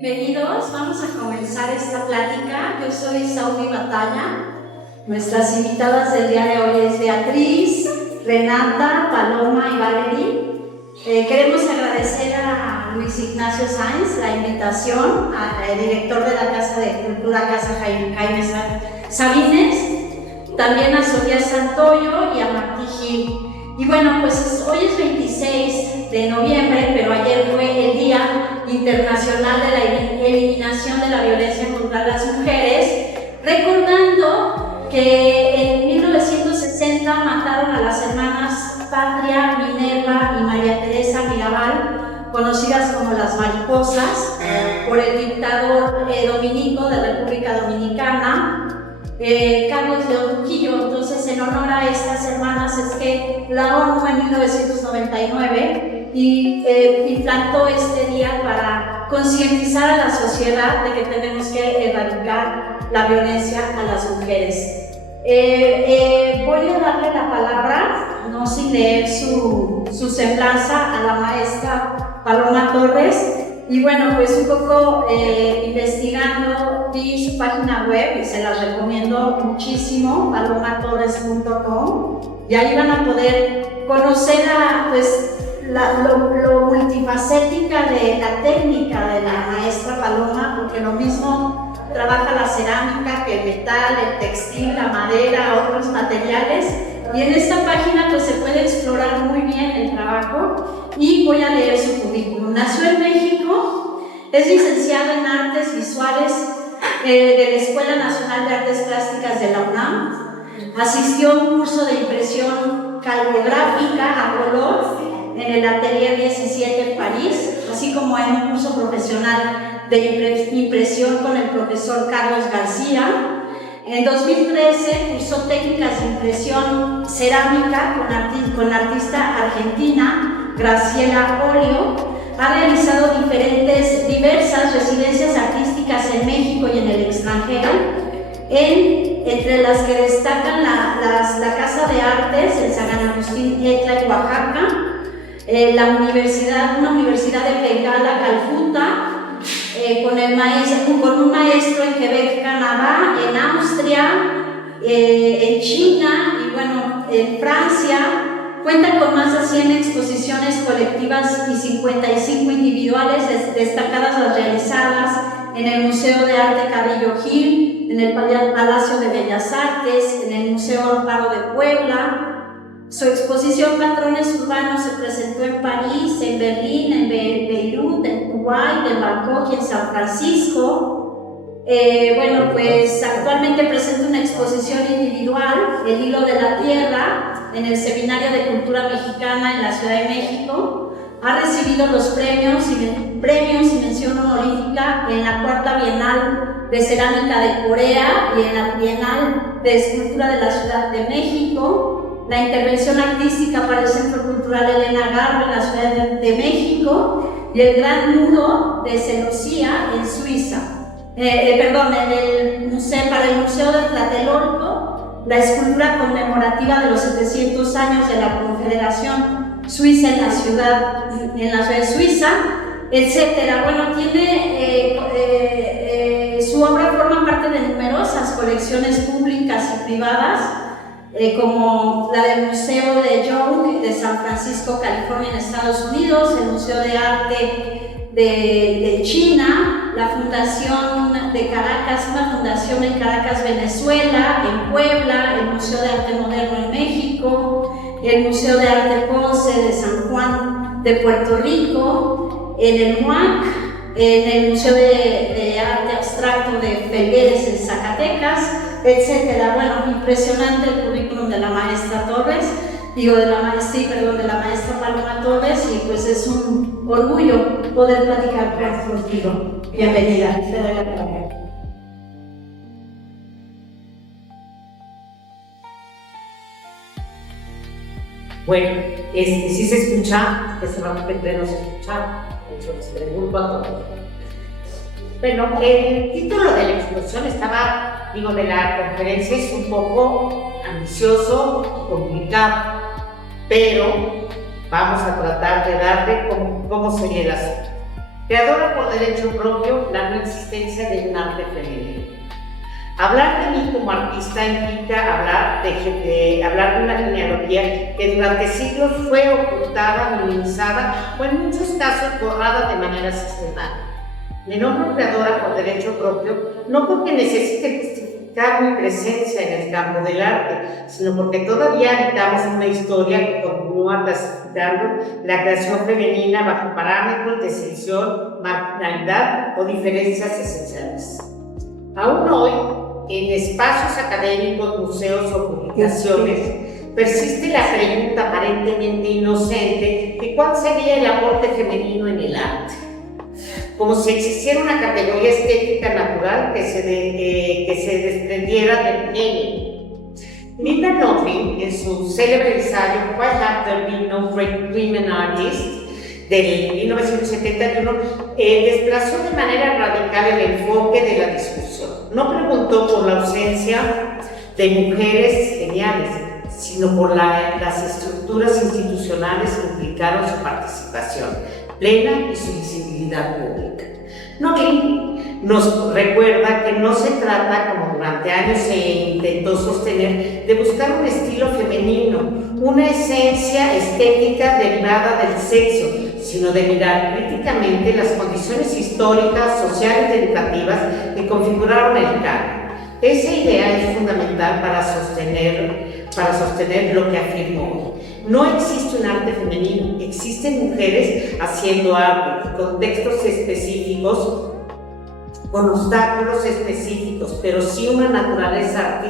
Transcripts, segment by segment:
Bienvenidos, vamos a comenzar esta plática. Yo soy Saudi Batalla. Nuestras invitadas del día de hoy es Beatriz, Renata, Paloma y Valerie. Queremos agradecer a Luis Ignacio Sáenz la invitación, al director de la Casa de Cultura, Casa Jaime Sabines, también a Sofía Santoyo y a Martí Gil. Y bueno, pues hoy es 26 de noviembre, pero ayer fue el Día Internacional de la Eliminación de la Violencia contra las Mujeres, recordando que en 1960 mataron a las hermanas Patria, Minerva y María Teresa Mirabal, conocidas como las mariposas, por el dictador dominico de la República Dominicana, Carlos León Trujillo. Entonces, en honor a estas hermanas es que la ONU en 1999 implantó este día para concientizar a la sociedad de que tenemos que erradicar la violencia a las mujeres. Voy a darle la palabra, no sin leer su semblanza, a la maestra Paloma Torres. Y bueno, pues un poco investigando, vi su página web y se las recomiendo muchísimo, palomatorres.com, y ahí van a poder conocer lo multifacética de la técnica de la maestra Paloma, porque lo mismo trabaja la cerámica que el metal, el textil, la madera, otros materiales, y en esta página pues se puede explorar muy bien el trabajo. Y voy a leer su currículum. Nació en México, es licenciada en Artes Visuales de la Escuela Nacional de Artes Plásticas de la UNAM, asistió a un curso de impresión calcográfica a color en el Atelier 17 en París, así como en un curso profesional de impresión con el profesor Carlos García. En 2013 cursó técnicas de impresión cerámica con la artista argentina Graciela Olio. Ha realizado diversas residencias artísticas en México y en el extranjero, entre las que destacan la Casa de Artes en San Agustín Etla, en Oaxaca, una universidad de Bengala, Calcuta, con un maestro en Quebec, Canadá, en Austria, en China y bueno, en Francia. Cuenta con más de 100 exposiciones colectivas y 55 individuales, destacadas las realizadas en el Museo de Arte Carrillo Gil, en el Palacio de Bellas Artes, en el Museo Amparo de Puebla. Su exposición Patrones Urbanos se presentó en París, en Berlín, en Beirut, en Kuwait, en Bangkok y en San Francisco. Bueno, pues actualmente presenta una exposición individual, El Hilo de la Tierra, en el Seminario de Cultura Mexicana en la Ciudad de México. Ha recibido los premios y mención honorífica en la Cuarta Bienal de Cerámica de Corea y en la Bienal de Escultura de la Ciudad de México. La intervención artística para el Centro Cultural Elena Garro en la Ciudad de México y el Gran Muro de Celosía en Suiza. Para el Museo de Tlatelolco, la escultura conmemorativa de los 700 años de la Confederación Suiza en la ciudad de Suiza, etc. Bueno, su obra forma parte de numerosas colecciones públicas y privadas, como la del Museo de Young de San Francisco, California, en Estados Unidos, el Museo de Arte de China, la Fundación de Caracas, una fundación en Caracas, Venezuela, en Puebla, el Museo de Arte Moderno en México, el Museo de Arte Ponce de San Juan de Puerto Rico, en el MUAC, en el Museo de Arte Abstracto de Felgueres en Zacatecas, etc. Bueno, impresionante el currículum de la maestra Torres, de la maestra Paloma Torres, y pues es un orgullo poder platicar contigo. Bienvenida, te doy la palabra. Bueno, si se escucha, que se va a aprender a escuchar, eso les pregunto a todos. Bueno, el título de la exposición de la conferencia es un poco ambicioso y complicado, pero vamos a tratar de darle cómo sería el asunto. creadora por derecho propio la no existencia de un arte femenino. Hablar de mí como artista implica hablar de una genealogía que durante siglos fue ocultada, minimizada o en muchos casos borrada de manera sistemática. Me nombro creadora por derecho propio no porque necesite justificar mi presencia en el campo del arte, sino porque todavía habitamos una historia que continúa clasificando la creación femenina bajo parámetros de selección, marginalidad o diferencias esenciales. Aún hoy, en espacios académicos, museos o publicaciones, persiste la pregunta aparentemente inocente de cuál sería el aporte femenino en el arte. Como si existiera una categoría estética natural que se desprendiera del género. Linda Nofri, en su célebre ensayo Why Have There Been No Great Women Artists, del 1971, desplazó de manera radical el enfoque de la discusión. No preguntó por la ausencia de mujeres geniales, sino por las estructuras institucionales que implicaron su participación plena y su visibilidad pública. Nofri nos recuerda que no se trata, como durante años se intentó sostener, de buscar un estilo femenino, una esencia estética derivada del sexo, sino de mirar críticamente las condiciones históricas, sociales y educativas que configuraron el cambio. Esa idea es fundamental para sostener lo que afirmo hoy. No existe un arte femenino, existen mujeres haciendo arte, contextos específicos, con obstáculos específicos, pero sí una naturaleza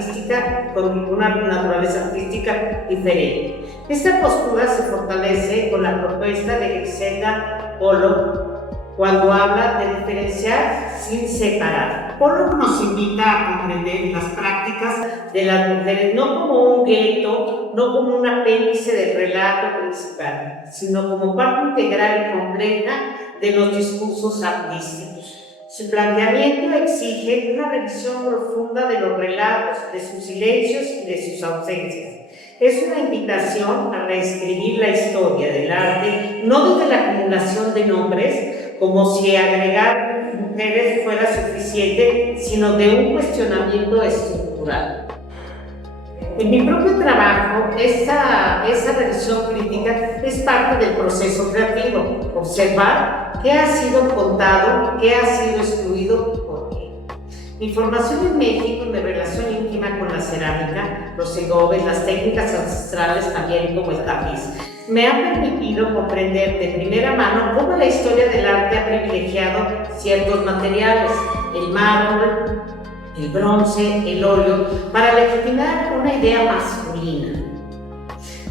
artística diferente. Esta postura se fortalece con la propuesta de Griselda Pollock cuando habla de diferenciar sin separar. Pollock nos invita a comprender las prácticas de las mujeres no como un gueto, no como un apéndice del relato principal, sino como parte integral y completa de los discursos artísticos. Su planteamiento exige una revisión profunda de los relatos, de sus silencios y de sus ausencias. Es una invitación a reescribir la historia del arte, no desde la acumulación de nombres, como si agregar mujeres fuera suficiente, sino de un cuestionamiento estructural. En mi propio trabajo, esa revisión crítica es parte del proceso creativo. Observar qué ha sido contado, qué ha sido excluido, por qué. Mi formación en México, mi relación íntima con la cerámica, los engobes, las técnicas ancestrales, también como el tapiz, me ha permitido comprender de primera mano cómo la historia del arte ha privilegiado ciertos materiales, el mármol, el bronce, el óleo, para legitimar una idea masculina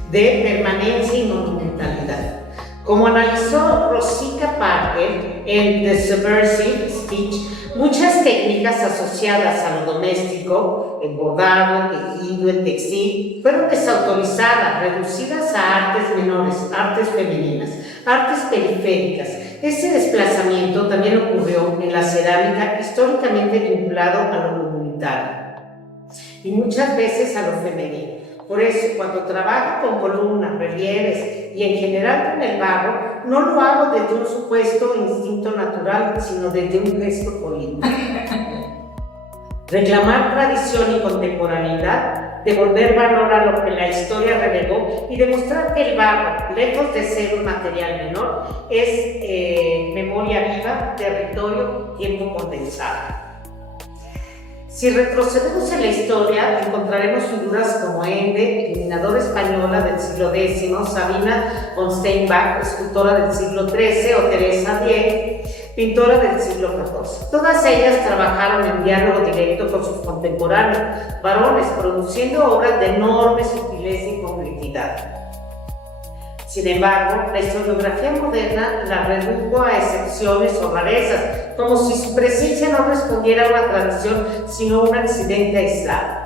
de permanencia y monumentalidad. Como analizó Rosika Parker en The Subversive Stitch, muchas técnicas asociadas a lo doméstico, el bordado, el tejido, el textil, fueron desautorizadas, reducidas a artes menores, artes femeninas, artes periféricas. Ese desplazamiento también ocurrió en la cerámica, históricamente vinculado a lo comunitario y muchas veces a lo femenino. Por eso, cuando trabajo con columnas, relieves y en general con el barro, no lo hago desde un supuesto instinto natural, sino desde un gesto político. Reclamar tradición y contemporaneidad, devolver valor a lo que la historia relegó y demostrar que el barro, lejos de ser un material menor, es memoria viva, territorio, tiempo condensado. Si retrocedemos en la historia, encontraremos figuras como Ende, iluminadora española del siglo X, Sabina von Steinbach, escultora del siglo XIII, o Teresa Diez, pintora del siglo XIV. Todas ellas trabajaron en diálogo directo con sus contemporáneos, varones, produciendo obras de enorme sutileza y complejidad. Sin embargo, la historiografía moderna la redujo a excepciones o rarezas, como si su presencia no respondiera a una tradición, sino a un accidente aislado.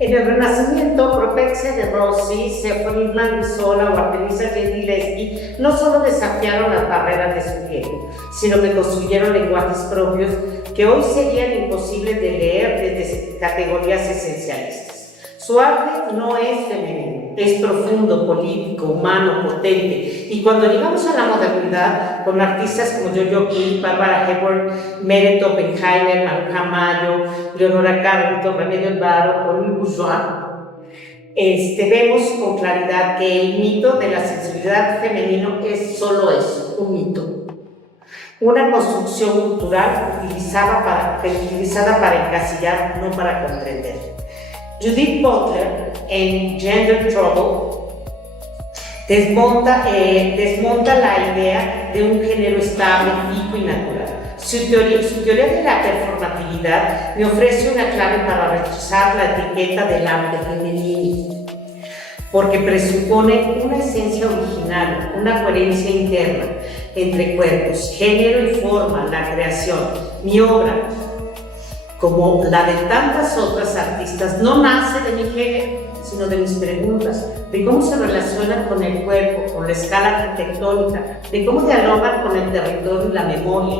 En el Renacimiento, Propecia de Rossi, Sephora Sola o Artemisia Gentileschi no solo desafiaron las barreras de su género, sino que construyeron lenguajes propios que hoy serían imposibles de leer desde categorías esencialistas. Su arte no es femenino. es profundo, político, humano, potente. Y cuando llegamos a la modernidad, con artistas como Jojo King, Bárbara Hepworth, Meret Oppenheimer, Maruja Mayo, Leonora Carrington, René Del Varo, Pauline Bourgeois, vemos con claridad que el mito de la sensibilidad femenino es solo eso, un mito. Una construcción cultural utilizada para encasillar, no para comprender. Judith Butler, en Gender Trouble, desmonta la idea de un género estable, fijo y natural. Su teoría de la performatividad me ofrece una clave para rechazar la etiqueta del arte femenino, porque presupone una esencia original, una coherencia interna entre cuerpos, género y forma, la creación. Mi obra, como la de tantas otras artistas, no nace de mi género, sino de mis preguntas, de cómo se relacionan con el cuerpo, con la escala arquitectónica, de cómo dialogan con el territorio y la memoria,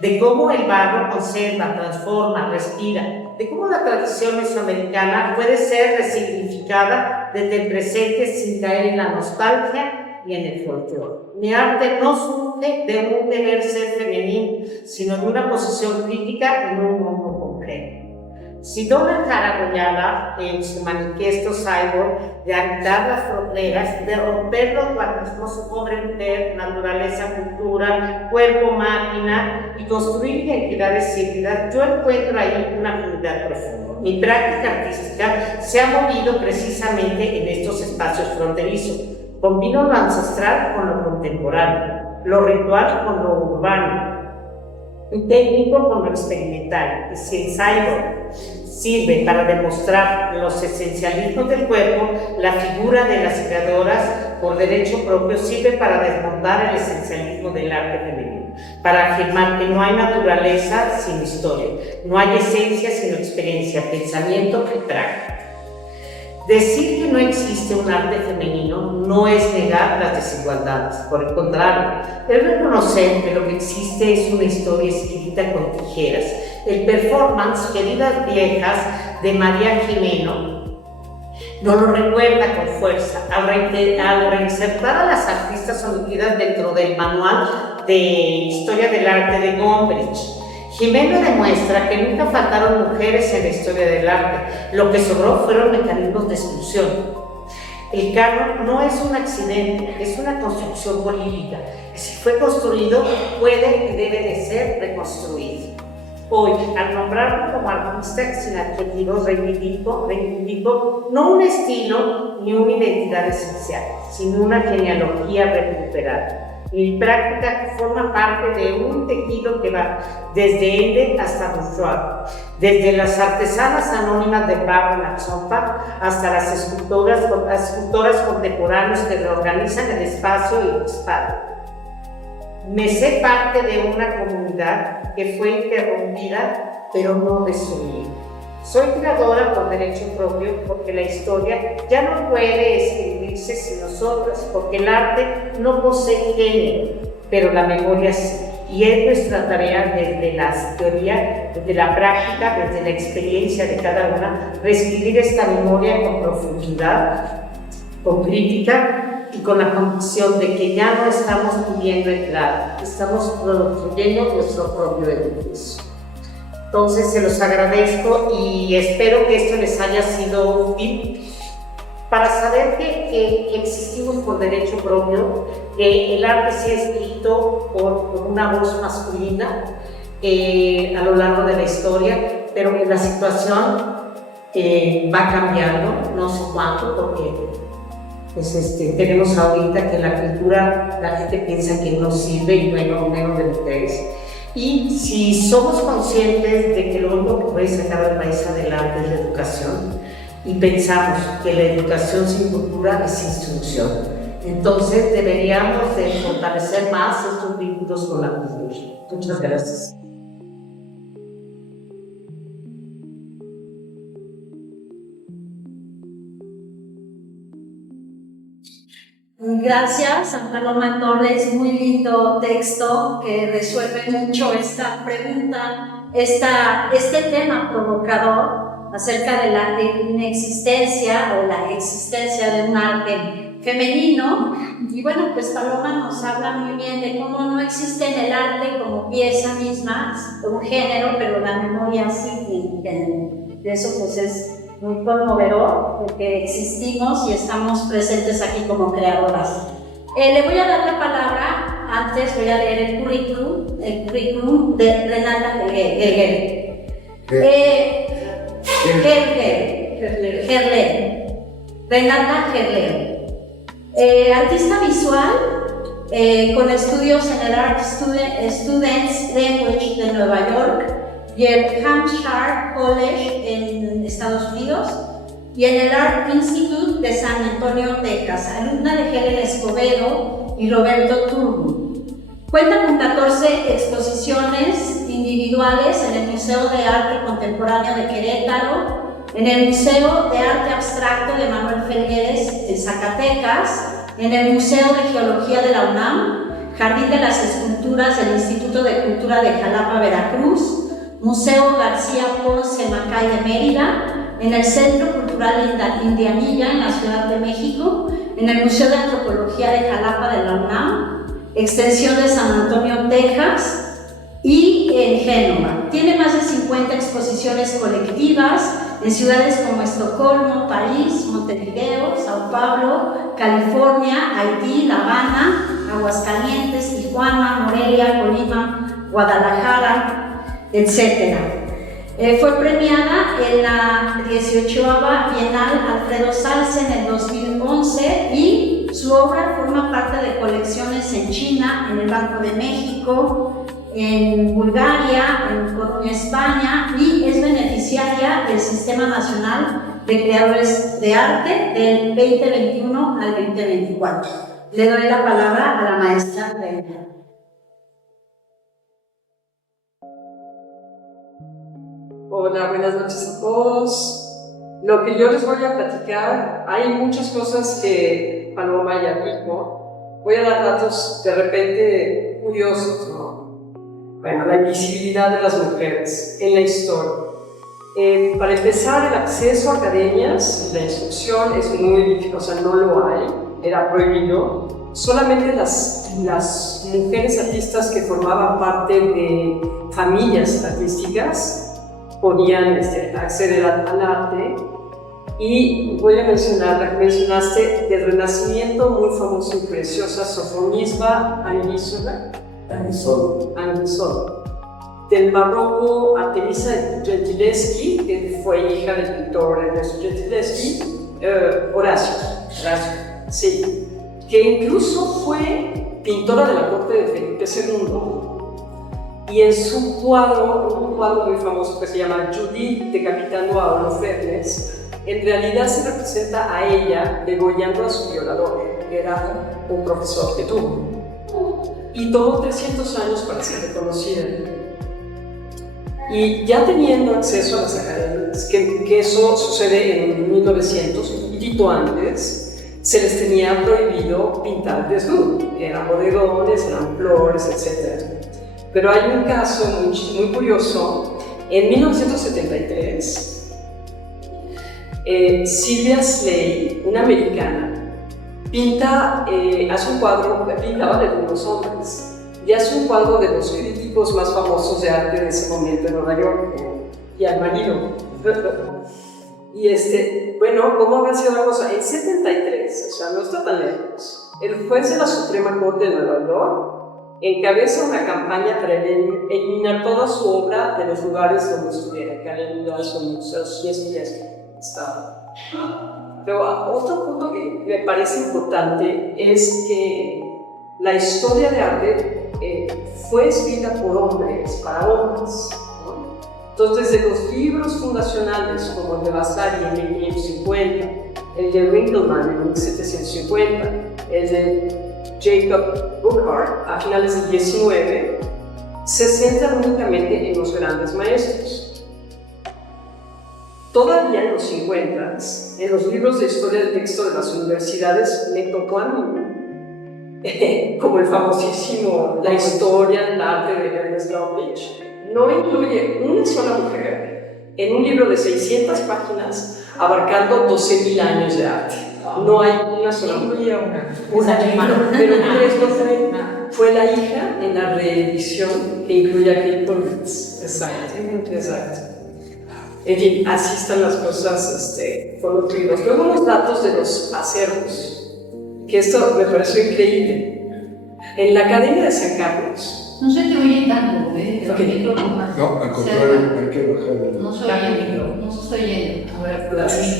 de cómo el barro conserva, transforma, respira, de cómo la tradición mesoamericana puede ser resignificada desde el presente sin caer en la nostalgia y en el folclore. Mi arte no surge de un deber ser femenino, sino de una posición crítica en un mundo concreto. Si Donna Caraboyala, en su manifiesto Cyborg, de habitar las fronteras, de romper los dualismos hombre-mujer, naturaleza, cultura, cuerpo-máquina y construir identidades híbridas, yo encuentro ahí una unidad profunda. Mi práctica artística se ha movido precisamente en estos espacios fronterizos. Combino lo ancestral con lo contemporáneo, lo ritual con lo urbano, lo técnico con lo experimental. Y si el cyborg sirve para demostrar los esencialismos del cuerpo, la figura de las creadoras por derecho propio sirve para desmontar el esencialismo del arte femenino, para afirmar que no hay naturaleza sin historia, no hay esencia sin experiencia, pensamiento y práctica. Decir que no existe un arte femenino no es negar las desigualdades, por el contrario, es reconocer que lo que existe es una historia escrita con tijeras. El performance Queridas Viejas de María Jimeno nos lo recuerda con fuerza al reinsertar a las artistas sometidas dentro del manual de historia del arte de Gombrich. Jimeno demuestra que nunca faltaron mujeres en la historia del arte, lo que sobró fueron mecanismos de exclusión. El canon no es un accidente, es una construcción política, que si fue construido puede y debe de ser reconstruido. Hoy, al nombrarme como artista sin adjetivos, reivindico no un estilo ni una identidad esencial, sino una genealogía recuperada. Mi práctica forma parte de un tejido que va desde Ende hasta Bourgeois, desde las artesanas anónimas de barro en Axompa hasta las escultoras contemporáneas que reorganizan el espacio y el espacio. Me sé parte de una comunidad que fue interrumpida, pero no destruida. Soy creadora por derecho propio porque la historia ya no puede escribirse sin nosotras, porque el arte no posee género, pero la memoria sí. Y es nuestra tarea desde la teoría, desde la práctica, desde la experiencia de cada una, reescribir esta memoria con profundidad, con crítica y con la convicción de que ya no estamos viviendo en el arte, estamos construyendo nuestro propio edificio. Entonces se los agradezco y espero que esto les haya sido útil para saber que existimos por derecho propio, que el arte se ha escrito por una voz masculina a lo largo de la historia, pero que la situación va cambiando, no sé cuánto, porque tenemos ahorita que la cultura, la gente piensa que no sirve y menos de mujeres. Y si somos conscientes de que lo único que puede sacar al país adelante es la educación, y pensamos que la educación sin cultura es instrucción, entonces deberíamos de fortalecer más estos vínculos con la cultura. Muchas gracias. Gracias a Paloma Torres, muy lindo texto que resuelve mucho esta pregunta, este tema provocador acerca de la inexistencia o la existencia de un arte femenino. Y bueno, pues Paloma nos habla muy bien de cómo no existe en el arte como pieza misma un género, pero la memoria sí, y de eso pues es muy conmovedor, porque existimos y estamos presentes aquí como creadoras. Le voy a dar la palabra, antes voy a leer el currículum de Renata Gerler. Renata Gerler. Artista visual con estudios en el Art Students Language de Nueva York y el Hampshire College en Estados Unidos y en el Art Institute de San Antonio, Texas, alumna de Helen Escobedo y Roberto Turbo. Cuenta con 14 exposiciones individuales en el Museo de Arte Contemporáneo de Querétaro, en el Museo de Arte Abstracto de Manuel Felgueres en Zacatecas, en el Museo de Geología de la UNAM, Jardín de las Esculturas del Instituto de Cultura de Jalapa, Veracruz, Museo García Ponce Macay de Mérida, en el Centro Cultural Indianilla en la Ciudad de México, en el Museo de Antropología de Jalapa de la UNAM, Extensión de San Antonio, Texas, y en Génova. Tiene más de 50 exposiciones colectivas en ciudades como Estocolmo, París, Montevideo, Sao Paulo, California, Haití, La Habana, Aguascalientes, Tijuana, Morelia, Colima, Guadalajara, etc. Fue premiada en la 18ª Bienal Alfredo Salce en el 2011 y su obra forma parte de colecciones en China, en el Banco de México, en Bulgaria, en Coruña, España, y es beneficiaria del Sistema Nacional de Creadores de Arte del 2021 al 2024. Le doy la palabra a la maestra Reina. Hola, buenas noches a todos. Lo que yo les voy a platicar, hay muchas cosas que Paloma ya dijo. Voy a dar datos de repente curiosos, ¿no? Bueno, la invisibilidad de las mujeres en la historia. Para empezar, el acceso a academias, la instrucción es muy difícil, o sea, no lo hay, era prohibido. Solamente las mujeres artistas que formaban parte de familias artísticas podían acceder al arte. Y voy a mencionar la que mencionaste del Renacimiento, muy famosa y preciosa, Sofonisba Anguissola. Del barroco, Artemisa Gentileschi, que fue hija del pintor Ernesto Gentileschi, Horacio, sí, que incluso fue pintora de la corte de Felipe II. Y en su cuadro, un cuadro muy famoso que se llama Judith decapitando a Holofernes, en realidad se representa a ella degollando a su violador, que era un profesor que tuvo. Y tomó 300 años para ser reconocida. Y ya teniendo acceso a las academias, que eso sucede en 1900, un poquito antes, se les tenía prohibido pintar desnudo. Eran bodegones, eran flores, etc. Pero hay un caso muy curioso. En 1973, Sylvia Slade, una americana, hace un cuadro, pintaba de unos hombres, y hace un cuadro de los críticos más famosos de arte de ese momento en Nueva York, y al marido. Y bueno, ¿cómo habrá sido la cosa? En 73, o sea, no está tan lejos, el juez de la Suprema Corte de Nueva York encabeza una campaña para eliminar toda su obra de los lugares donde estuviera, galerías o museos, y estaba. Pero otro punto que me parece importante es que la historia de arte fue escrita por hombres, para hombres, ¿no? Entonces, de los libros fundacionales como el de Vasari en 1550, el de Winkelmann en 1750, el de Jacob Burckhardt a finales del 19, se centran únicamente en los grandes maestros. Todavía en los 50, en los libros de historia del texto de las universidades, me tocó a mí, como el famosísimo La historia del arte de Ernest Gombrich, no incluye una sola mujer en un libro de 600 páginas abarcando 12.000 años de arte. No hay una sola mujer. Pero esto fue la hija en la reedición que incluye a Kate Collins. Exacto. En fin, así están las cosas con los libros. Luego los datos de los acervos, que esto me pareció increíble. En la Academia de San Carlos. No se te oye tanto, Okay. No, al contrario, hay que bajar. No soy oyendo, no estoy oyendo. A ver, gracias.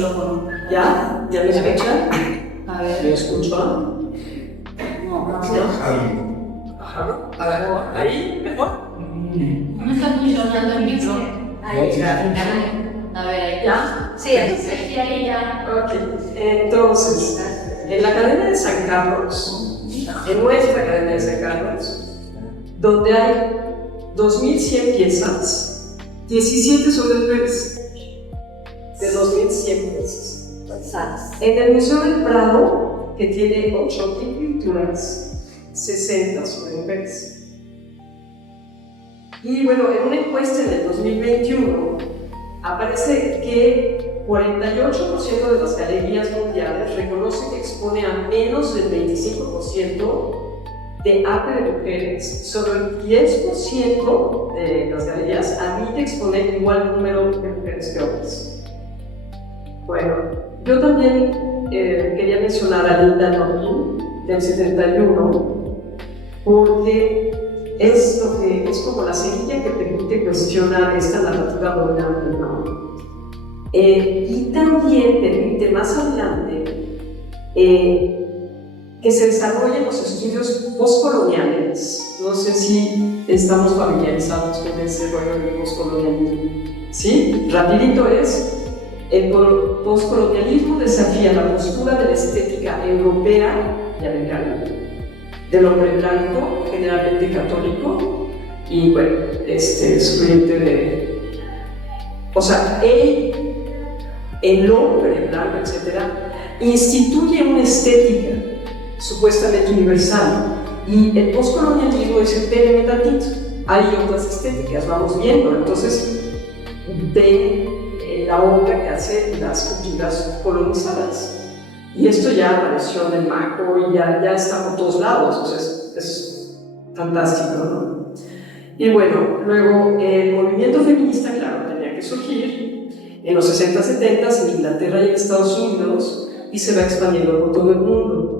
¿Ya? ¿Ya me escuchan? A ver. ¿Me escuchan? No. Ajá. ¿Ahí? ¿Mejor? No está funcionando el micro. Ahí está. A ver, ahí. ¿Ya? Sí, ahí ya. Ok. Entonces, en la Academia de San Carlos, en nuestra Academia de San Carlos, donde hay 2.100 piezas, 17 son de mujeres, de 2.100 piezas. En el Museo del Prado, que tiene 8.000 pinturas, 60 son de mujeres. Y bueno, en una encuesta en el 2021 aparece que 48% de las galerías mundiales reconocen que expone a menos del 25% de arte de mujeres. Solo el 10% de las galerías admite exponer igual número de mujeres que hombres. Bueno, yo también quería mencionar a Linda Nordin del 71 porque es como la semilla que permite cuestionar esta narrativa dominante, ¿no? Y también permite más adelante que se desarrollen los estudios postcoloniales. No sé si estamos familiarizados con ese rollo del postcolonialismo. ¿Sí? Rapidito es, el postcolonialismo desafía la postura de la estética europea y americana, del hombre blanco, generalmente católico, y bueno, excluyente de... O sea, el hombre blanco, etcétera, instituye una estética supuestamente universal, y el postcolonialismo dice, espérenme tantito, hay otras estéticas, vamos viendo. Entonces ven la obra que hacen las culturas colonizadas, y esto ya apareció en el MACO y ya está por todos lados. O sea, es fantástico, ¿no? Y bueno, luego el movimiento feminista, claro, tenía que surgir en los 60, 70 en Inglaterra y en Estados Unidos, y se va expandiendo por todo el mundo.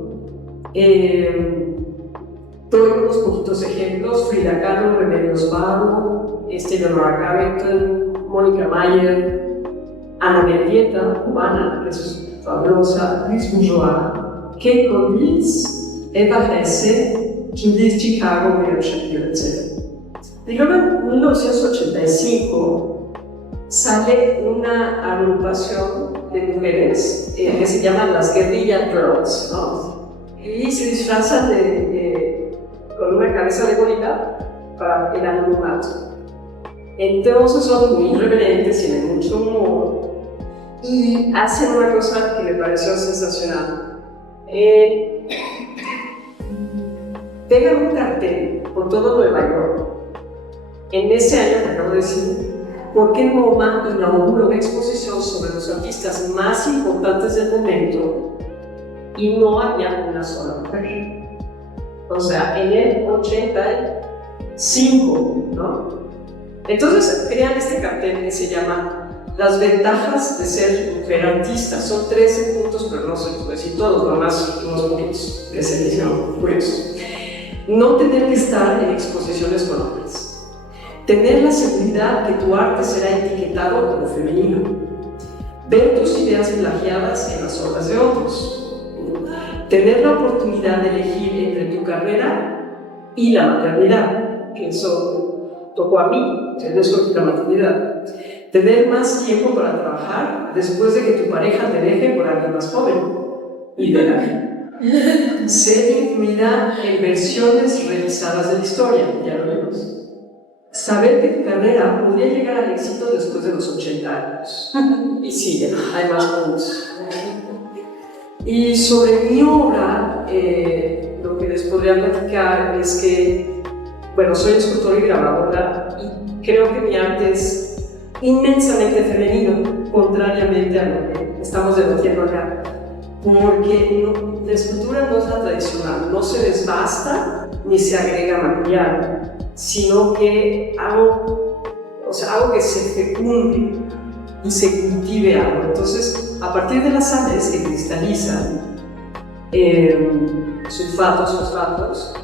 Doy unos poquitos ejemplos: Frida Kahlo, Remedios Varo, Leonora Carrington, Mónica Mayer, Ana Mendieta, cubana, que es fabulosa, Luis Bourgeois, Kate Collins, Eva Hesse, Judith Chicago, Mary Shapiro, etc. Y luego en 1985 sale una agrupación de mujeres que se llaman las Guerrilla Girls, ¿no? Y se disfrazan con una cabeza de gorila para el anonimato. Entonces son muy irreverentes, tienen mucho humor y hacen una cosa que me pareció sensacional. Pegan un cartel por todo Nueva York. En ese año que acabo de decir, porque MoMA inauguró una exposición sobre los artistas más importantes del momento y no había una sola mujer. O sea, en el 85, ¿no? Entonces crean este cartel que se llama Las ventajas de ser mujer artista. Son 13 puntos, pero no se los voy a decir todos, nomás unos poquitos que se hicieron curiosos. No tener que estar en exposiciones con hombres. Tener la seguridad que tu arte será etiquetado como femenino. Ver tus ideas plagiadas en las obras de otros. Tener la oportunidad de elegir entre tu carrera y la maternidad, que eso tocó a mí, yo escogí la maternidad. Tener más tiempo para trabajar después de que tu pareja te deje por alguien más joven. Ideal. Ser incluida en versiones revisadas de la historia, ya lo vimos. Saber que tu carrera podría llegar al éxito después de los 80 años. Y sí, hay más puntos. Y sobre mi obra, lo que les podría platicar es que, bueno, soy escultora y grabadora y creo que mi arte es inmensamente femenino, contrariamente a lo que estamos debatiendo acá. Porque la escultura no es la tradicional, no se desbasta ni se agrega material, sino que hago que se fecunde y se cultive algo. Entonces, a partir de las sales se cristalizan sulfatos, fosfatos,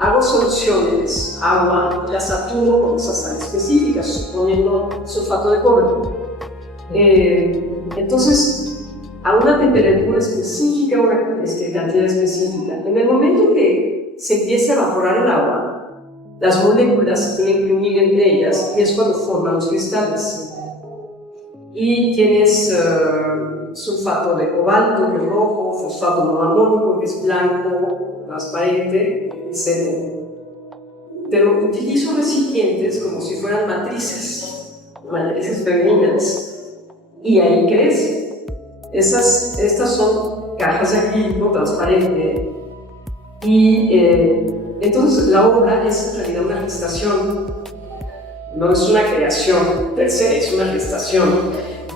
hago soluciones, agua, las saturo con esas sales específicas, suponiendo sulfato de cobre. Entonces, a una temperatura específica, una cantidad específica. En el momento que se empiece a evaporar el agua, las moléculas se tienen que unir entre ellas y es cuando forman los cristales. Y tienes sulfato de cobalto, que es rojo, fosfato monamónico, que es blanco, transparente, etc. Pero utilizo recipientes como si fueran matrices femeninas, y ahí crece. Estas son cajas de acrílico transparente, y entonces la obra es en realidad una gestación, no es una creación per se, es una gestación.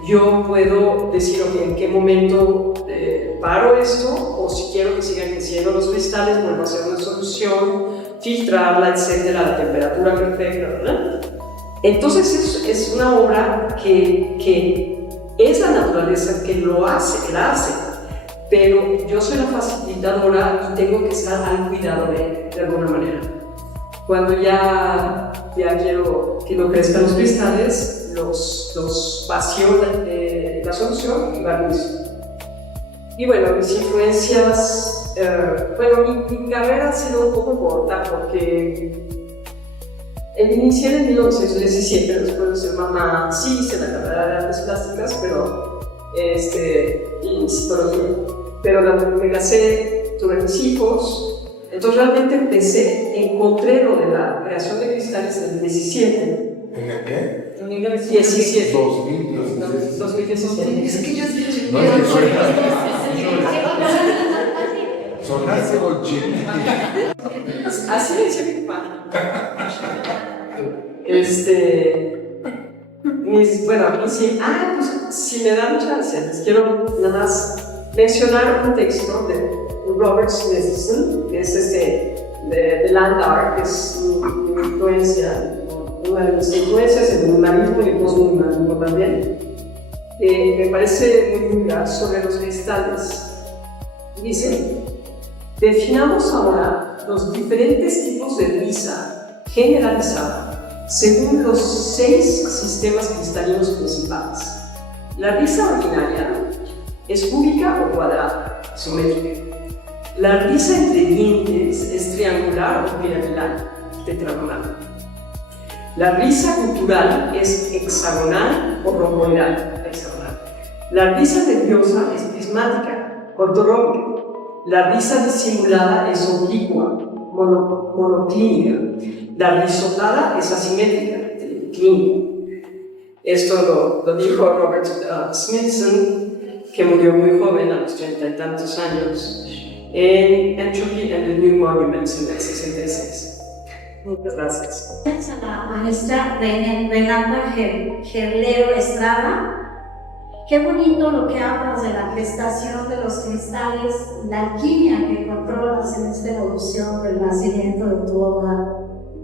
Yo puedo decir, ok, en qué momento paro esto, o si quiero que sigan creciendo los cristales, vuelvo a hacer una solución, filtrarla, etcétera, a la temperatura perfecta, ¿verdad? Entonces es una obra que es la naturaleza que la hace, pero yo soy la facilitadora y tengo que estar al cuidado de alguna manera. Cuando ya quiero que no crezcan los cristales, los vacío de la solución y barnizo. Y bueno, mis influencias, mi carrera ha sido un poco corta porque inicié en 1917, después de ser mamá. Sí hice la carrera de artes plásticas, pero y psicología. Pero me casé, tuve mis hijos. Entonces realmente encontré lo de la creación de cristales en el 17. ¿En el qué? En 2017. 2017. Es que yo No, sonaste con chile. así me dice mi papá. Si me dan chance, les quiero nada más mencionar un texto de Robert Smithson, que es de Land Art, que es una de mis influencias, el minimalismo y el postminimalismo también. Me parece muy linda sobre los cristales. Dice: definamos ahora los diferentes tipos de risa generalizada según los 6 sistemas cristalinos principales. La risa ordinaria es cúbica o cuadrada, simétrica. La risa entre dientes es triangular o piramidal, tetragonal. La risa cultural es hexagonal o romboidal, hexagonal. La risa nerviosa es prismática, ortorópica. La risa disimulada es oblicua, monoclínica. La risotada es asimétrica, clínica. Esto lo dijo Robert Smithson, que murió muy joven, a los 30 y tantos años, en Entropy and the New Monuments en el 66. Muchas gracias. A la maestra Renata Gerlero Estrada. Qué bonito lo que hablas de la gestación de los cristales, la alquimia que controlas en esta evolución del nacimiento de tu obra.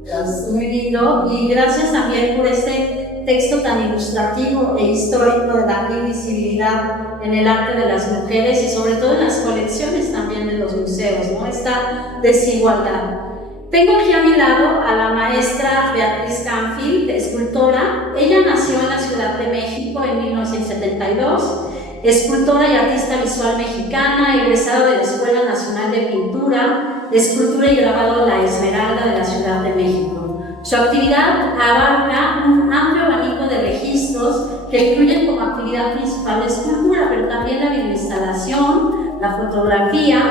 Es muy lindo, y gracias también por este texto tan ilustrativo e histórico de la invisibilidad en el arte de las mujeres y sobre todo en las colecciones también de los museos, ¿no? Esta desigualdad. Tengo aquí a mi lado a la maestra Beatriz Canfield, escultora. Ella nació en la Ciudad de México en 1972, escultora y artista visual mexicana, egresada de la Escuela Nacional de Pintura, de Escultura y Grabado La Esmeralda de la Ciudad de México. Su actividad abarca un amplio abanico de registros que incluyen como actividad principal la escultura, pero también la videoinstalación, la fotografía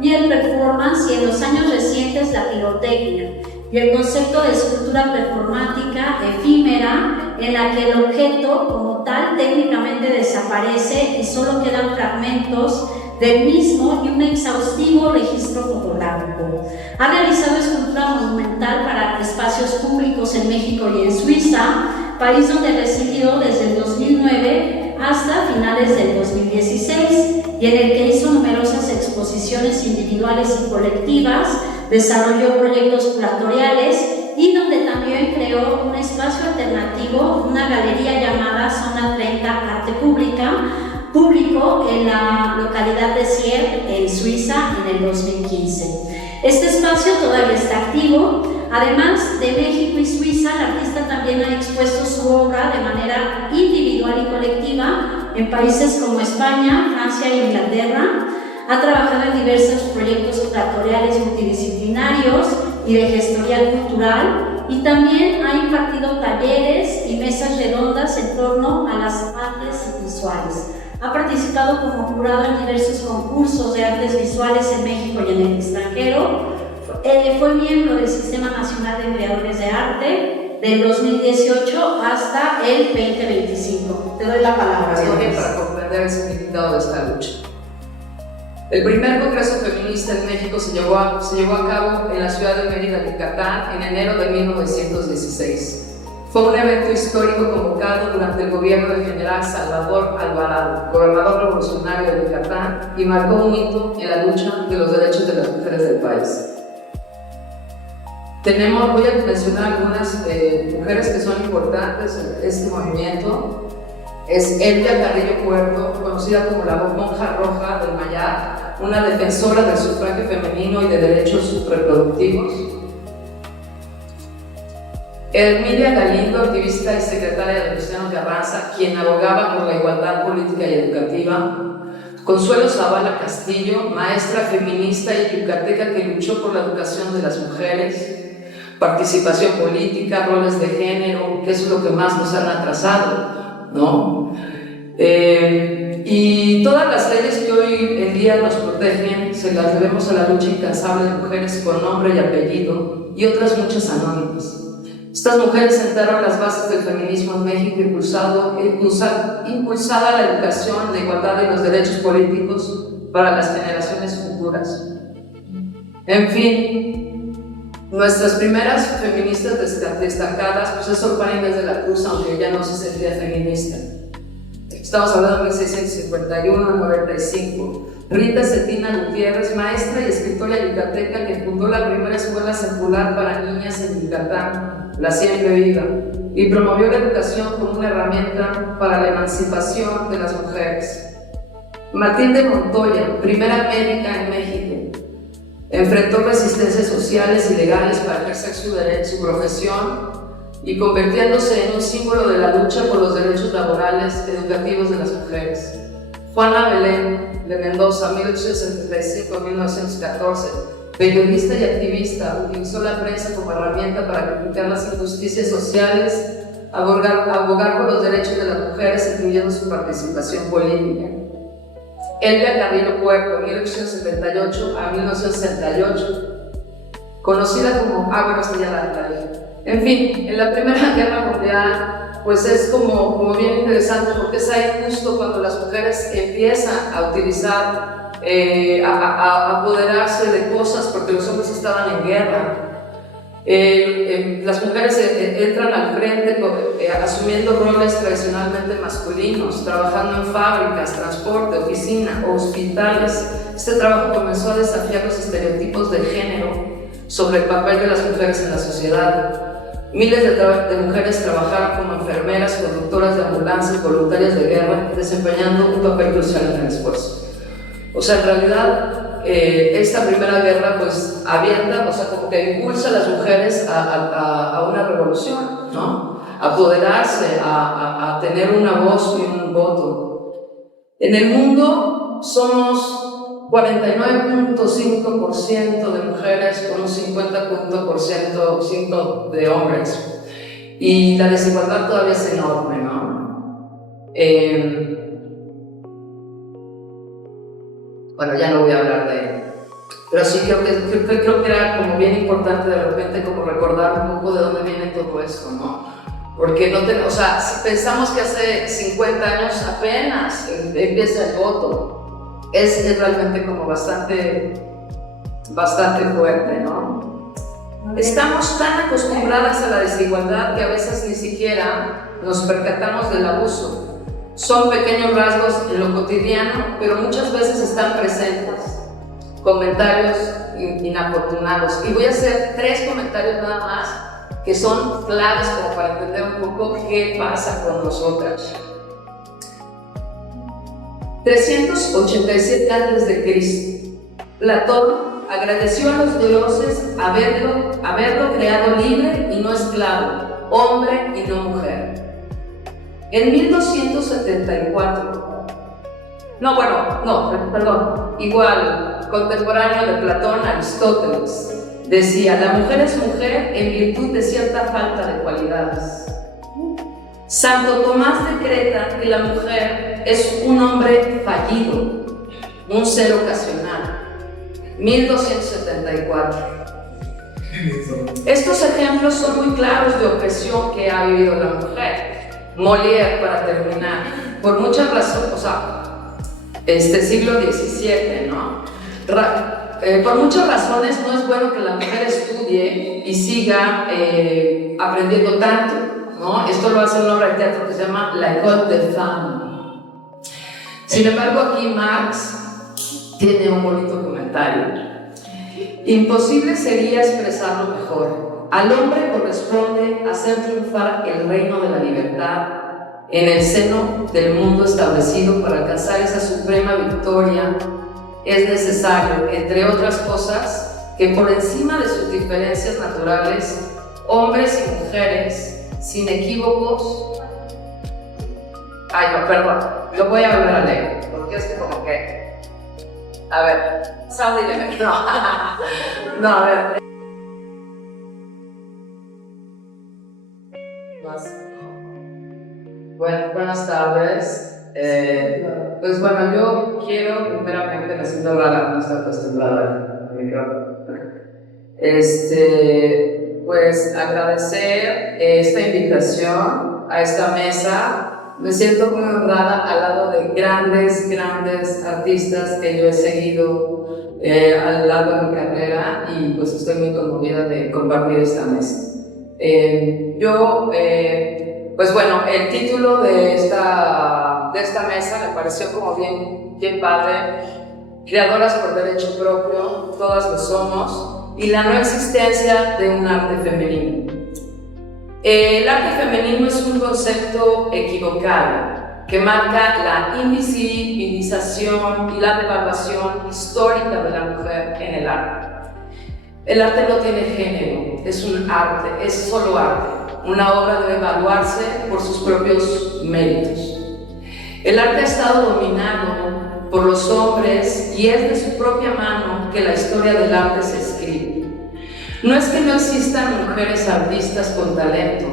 y el performance, y en los años recientes la pirotecnia y el concepto de escultura performática efímera, en la que el objeto como tal técnicamente desaparece y solo quedan fragmentos del mismo y un exhaustivo registro fotográfico. Ha realizado escultura monumental para espacios públicos en México y en Suiza, país donde residió desde el 2009 hasta finales del 2016 y en el que hizo numerosas exposiciones individuales y colectivas, desarrolló proyectos curatoriales y donde también creó un espacio alternativo, una galería llamada Zona 30 Arte Público en la localidad de Sierre, en Suiza, en el 2015. Este espacio todavía está activo. Además de México y Suiza, el artista también ha expuesto su obra de manera individual y colectiva en países como España, Francia e Inglaterra. Ha trabajado en diversos proyectos curatoriales multidisciplinarios y de gestoría cultural, y también ha impartido talleres y mesas redondas en torno a las artes visuales. Ha participado como jurado en diversos concursos de artes visuales en México y en el extranjero. Fue miembro del Sistema Nacional de Creadores de Arte del 2018 hasta el 2025. Te doy la palabra. Para comprender el significado de esta lucha. El primer Congreso Feminista en México se llevó a cabo en la ciudad de Mérida, Yucatán, en enero de 1916. Fue un evento histórico convocado durante el gobierno del general Salvador Alvarado, gobernador revolucionario de Yucatán, y marcó un hito en la lucha de los derechos de las mujeres del país. Voy a mencionar algunas mujeres que son importantes en este movimiento. Es Elvia Carrillo Puerto, conocida como la monja roja del Mayar, una defensora del sufragio femenino y de derechos reproductivos. Emilia Galindo, activista y secretaria de Luciano Carranza, quien abogaba por la igualdad política y educativa. Consuelo Zavala Castillo, maestra feminista y yucateca que luchó por la educación de las mujeres, participación política, roles de género, que eso es lo que más nos han atrasado, ¿no? Y todas las leyes que hoy en día nos protegen se las debemos a la lucha incansable de mujeres con nombre y apellido y otras muchas anónimas. Estas mujeres sentaron las bases del feminismo en México, impulsada la educación, la igualdad y los derechos políticos para las generaciones futuras. En fin, nuestras primeras feministas destacadas pues es Sor Juana Inés de la Cruz, aunque ya no se sentía feminista. Estamos hablando de 1651-95. Rita Cetina Gutiérrez, maestra y escritora yucateca que fundó la primera escuela secular para niñas en Yucatán, La Siempre Viva, y promovió la educación como una herramienta para la emancipación de las mujeres. Matilde Montoya, primera médica en México, enfrentó resistencias sociales y legales para ejercer su profesión y convirtiéndose en un símbolo de la lucha por los derechos laborales educativos de las mujeres. Juana Belén de Mendoza, 1865-1914, periodista y activista, utilizó la prensa como herramienta para criticar las injusticias sociales, abogar por los derechos de las mujeres, incluyendo su participación política. Elvia Carrillo Puerto, 1878-1968, conocida como En fin, en la Primera Guerra Mundial, pues es como bien interesante porque es ahí justo cuando las mujeres empiezan a utilizar, a apoderarse de cosas porque los hombres estaban en guerra. Las mujeres entran al frente asumiendo roles tradicionalmente masculinos, trabajando en fábricas, transporte, oficina, hospitales. Este trabajo comenzó a desafiar los estereotipos de género sobre el papel de las mujeres en la sociedad. Miles de mujeres trabajaron como enfermeras, conductoras de ambulancias, voluntarias de guerra, desempeñando un papel crucial en el esfuerzo. O sea, en realidad, esta primera guerra pues avienta, o sea, como que impulsa a las mujeres a una revolución, ¿no? A apoderarse, a tener una voz y un voto. En el mundo somos 49.5% de mujeres con un 50% de hombres. Y la desigualdad todavía es enorme, ¿no? Bueno, ya no voy a hablar de él. Pero sí creo que era como bien importante de repente como recordar un poco de dónde viene todo esto, ¿no? Porque o sea, si pensamos que hace 50 años apenas empieza el voto, es realmente como bastante fuerte, ¿no? Estamos tan acostumbradas a la desigualdad que a veces ni siquiera nos percatamos del abuso. Son pequeños rasgos en lo cotidiano, pero muchas veces están presentes. Comentarios inafortunados. Y voy a hacer 3 comentarios nada más que son claves como para entender un poco qué pasa con nosotras. 387 a.C. Platón agradeció a los dioses haberlo creado libre y no esclavo, hombre y no mujer. En 1274, igual, contemporáneo de Platón, Aristóteles, decía: la mujer es mujer en virtud de cierta falta de cualidades. Santo Tomás decreta que la mujer es un hombre fallido, un ser ocasional. 1274. Estos ejemplos son muy claros de opresión que ha vivido la mujer. Molière, para terminar, por muchas razones, siglo XVII, ¿no? Por muchas razones no es bueno que la mujer estudie y siga aprendiendo tanto, ¿no? Esto lo hace una obra de teatro que se llama La École des Femmes. Sin embargo, aquí Marx tiene un bonito comentario. Imposible sería expresarlo mejor. Al hombre corresponde hacer triunfar el reino de la libertad en el seno del mundo establecido. Para alcanzar esa suprema victoria es necesario, entre otras cosas, que por encima de sus diferencias naturales, hombres y mujeres, sin equívocos... lo voy a volver a leer, porque es que como que... A ver, a ver. Buenas tardes. Pues bueno, yo quiero primeramente, me siento rara, no estoy acostumbrada al micrófono. Pues agradecer esta invitación a esta mesa. Me siento muy honrada al lado de grandes artistas que yo he seguido a lo largo de mi carrera, y pues estoy muy conmovida de compartir esta mesa. Pues bueno, el título de esta mesa me pareció como bien padre: creadoras por derecho propio, todas lo somos, y la no existencia de un arte femenino. El arte femenino es un concepto equivocado que marca la invisibilización y la devaluación histórica de la mujer en el arte. El arte no tiene género, es un arte, es solo arte. Una obra debe evaluarse por sus propios méritos. El arte ha estado dominado por los hombres y es de su propia mano que la historia del arte se escribe. No es que no existan mujeres artistas con talento,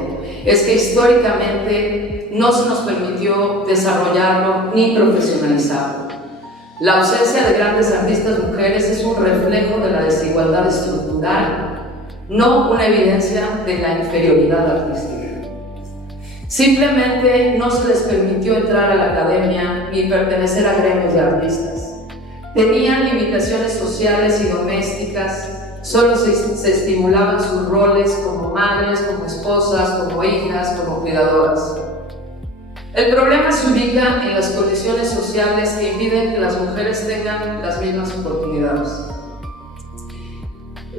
es que históricamente no se nos permitió desarrollarlo ni profesionalizarlo. La ausencia de grandes artistas mujeres es un reflejo de la desigualdad estructural, no una evidencia de la inferioridad artística. Simplemente no se les permitió entrar a la academia ni pertenecer a gremios de artistas. Tenían limitaciones sociales y domésticas, solo se estimulaban sus roles como madres, como esposas, como hijas, como cuidadoras. El problema se ubica en las condiciones sociales que impiden que las mujeres tengan las mismas oportunidades.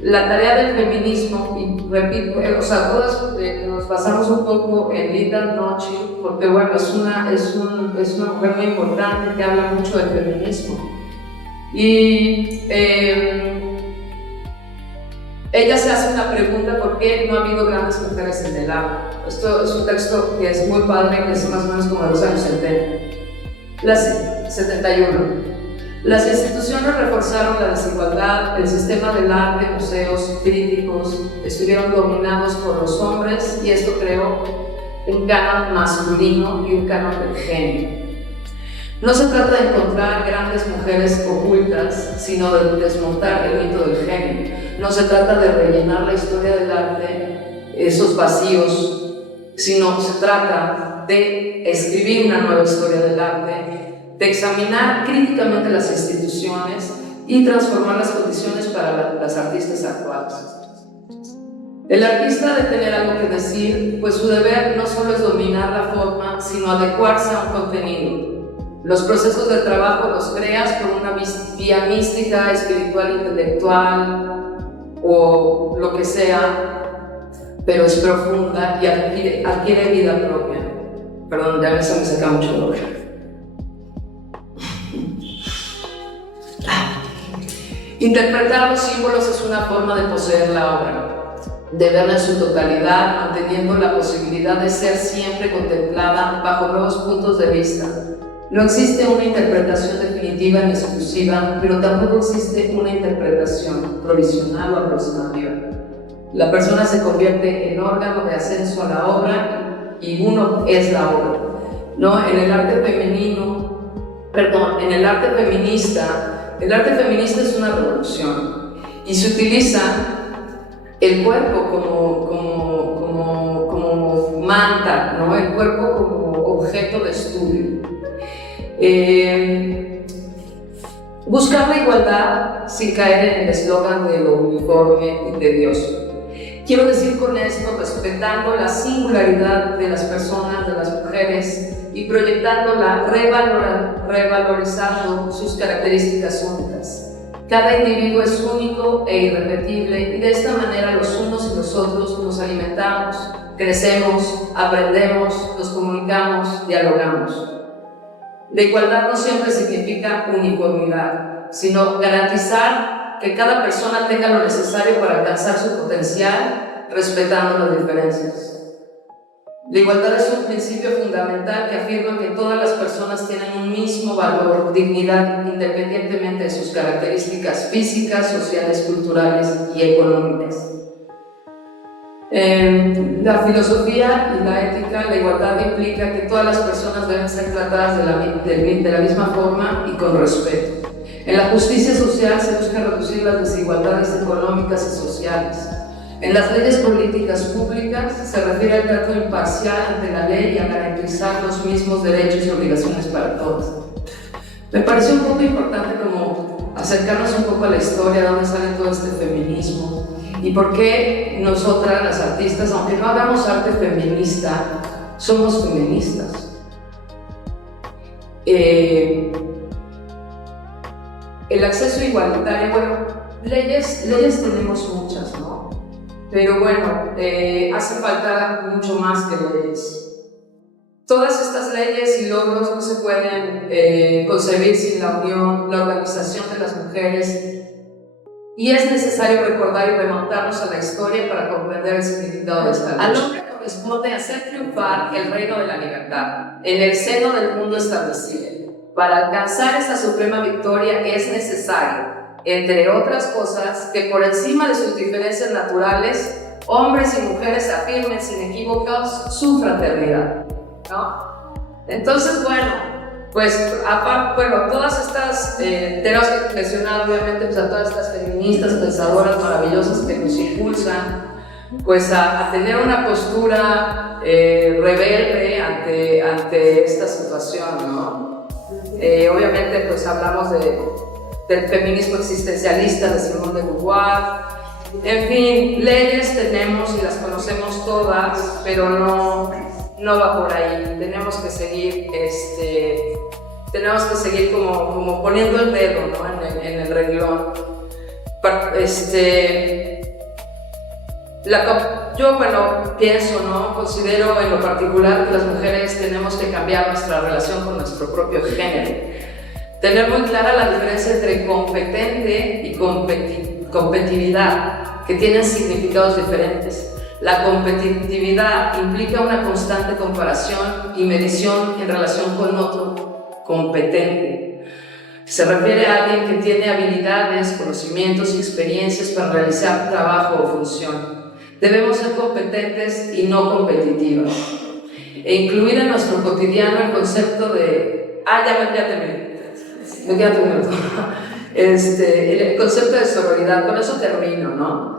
La tarea del feminismo, y repito, todas nos basamos un poco en Linda Noche, porque bueno, es una mujer muy importante que habla mucho del feminismo. Y ella se hace una pregunta: ¿por qué no ha habido grandes mujeres en el arte? Esto es un texto que es muy padre, que es más o menos como de los años 71. Las instituciones reforzaron la desigualdad, el sistema del arte, museos, críticos, estuvieron dominados por los hombres, y esto creó un canon masculino y un canon del género. No se trata de encontrar grandes mujeres ocultas, sino de desmontar el mito del género. No se trata de rellenar la historia del arte, esos vacíos, sino se trata de escribir una nueva historia del arte, de examinar críticamente las instituciones y transformar las condiciones para las artistas actuales. El artista debe tener algo que decir, pues su deber no solo es dominar la forma, sino adecuarse a un contenido. Los procesos de trabajo los creas por una vía mística, espiritual, intelectual o lo que sea, pero es profunda y adquiere vida propia. Perdón, ya se me saca mucho el ojo. Interpretar los símbolos es una forma de poseer la obra, de verla en su totalidad, manteniendo la posibilidad de ser siempre contemplada bajo nuevos puntos de vista. No existe una interpretación definitiva ni exclusiva, pero tampoco existe una interpretación provisional o aproximativa. La persona se convierte en órgano de ascenso a la obra y uno es la obra. ¿No? En el arte feminista, el arte feminista es una revolución y se utiliza el cuerpo como manta, ¿no? El cuerpo como objeto de estudio. Buscar la igualdad sin caer en el eslogan de lo uniforme y tedioso. Quiero decir con esto, respetando la singularidad de las personas, de las mujeres, y proyectándola, revalorizando sus características únicas. Cada individuo es único e irrepetible, y de esta manera los unos y los otros nos alimentamos, crecemos, aprendemos, nos comunicamos, dialogamos. La igualdad no siempre significa uniformidad, sino garantizar que cada persona tenga lo necesario para alcanzar su potencial, respetando las diferencias. La igualdad es un principio fundamental que afirma que todas las personas tienen un mismo valor, dignidad, independientemente de sus características físicas, sociales, culturales y económicas. La filosofía y la ética, la igualdad implica que todas las personas deben ser tratadas de la misma forma y con respeto. En la justicia social se busca reducir las desigualdades económicas y sociales. En las leyes políticas públicas se refiere al trato imparcial ante la ley y a garantizar los mismos derechos y obligaciones para todos. Me pareció un poco importante como acercarnos un poco a la historia, de dónde sale todo este feminismo y por qué nosotras, las artistas, aunque no hagamos arte feminista, somos feministas. El acceso igualitario, bueno, leyes tenemos muchas, ¿no? Pero bueno, hace falta mucho más que leyes. Todas estas leyes y logros no se pueden concebir sin la unión, la organización de las mujeres, y es necesario recordar y remontarnos a la historia para comprender el significado de esta lucha. Al hombre corresponde hacer triunfar el reino de la libertad en el seno del mundo establecido. Para alcanzar esa suprema victoria es necesario, entre otras cosas, que por encima de sus diferencias naturales, hombres y mujeres afirmen sin equívocos su fraternidad, ¿no? Entonces, bueno, pues, todas estas, tenemos que mencionar obviamente pues, a todas estas feministas, pensadoras maravillosas que nos impulsan pues a tener una postura rebelde ante esta situación, ¿no? Obviamente pues hablamos del feminismo existencialista de Simone de Beauvoir. En fin, leyes tenemos y las conocemos todas, pero no va por ahí. Tenemos que seguir como poniendo el dedo, ¿no? en el renglón. Yo pienso, ¿no? Considero en lo particular que las mujeres tenemos que cambiar nuestra relación con nuestro propio género. Tener muy clara la diferencia entre competente y competitividad, que tienen significados diferentes. La competitividad implica una constante comparación y medición en relación con otro competente. Se refiere a alguien que tiene habilidades, conocimientos y experiencias para realizar un trabajo o función. Debemos ser competentes y no competitivas. E incluir en nuestro cotidiano el concepto de... Me queda un minuto. El concepto de sororidad, con eso termino, ¿no?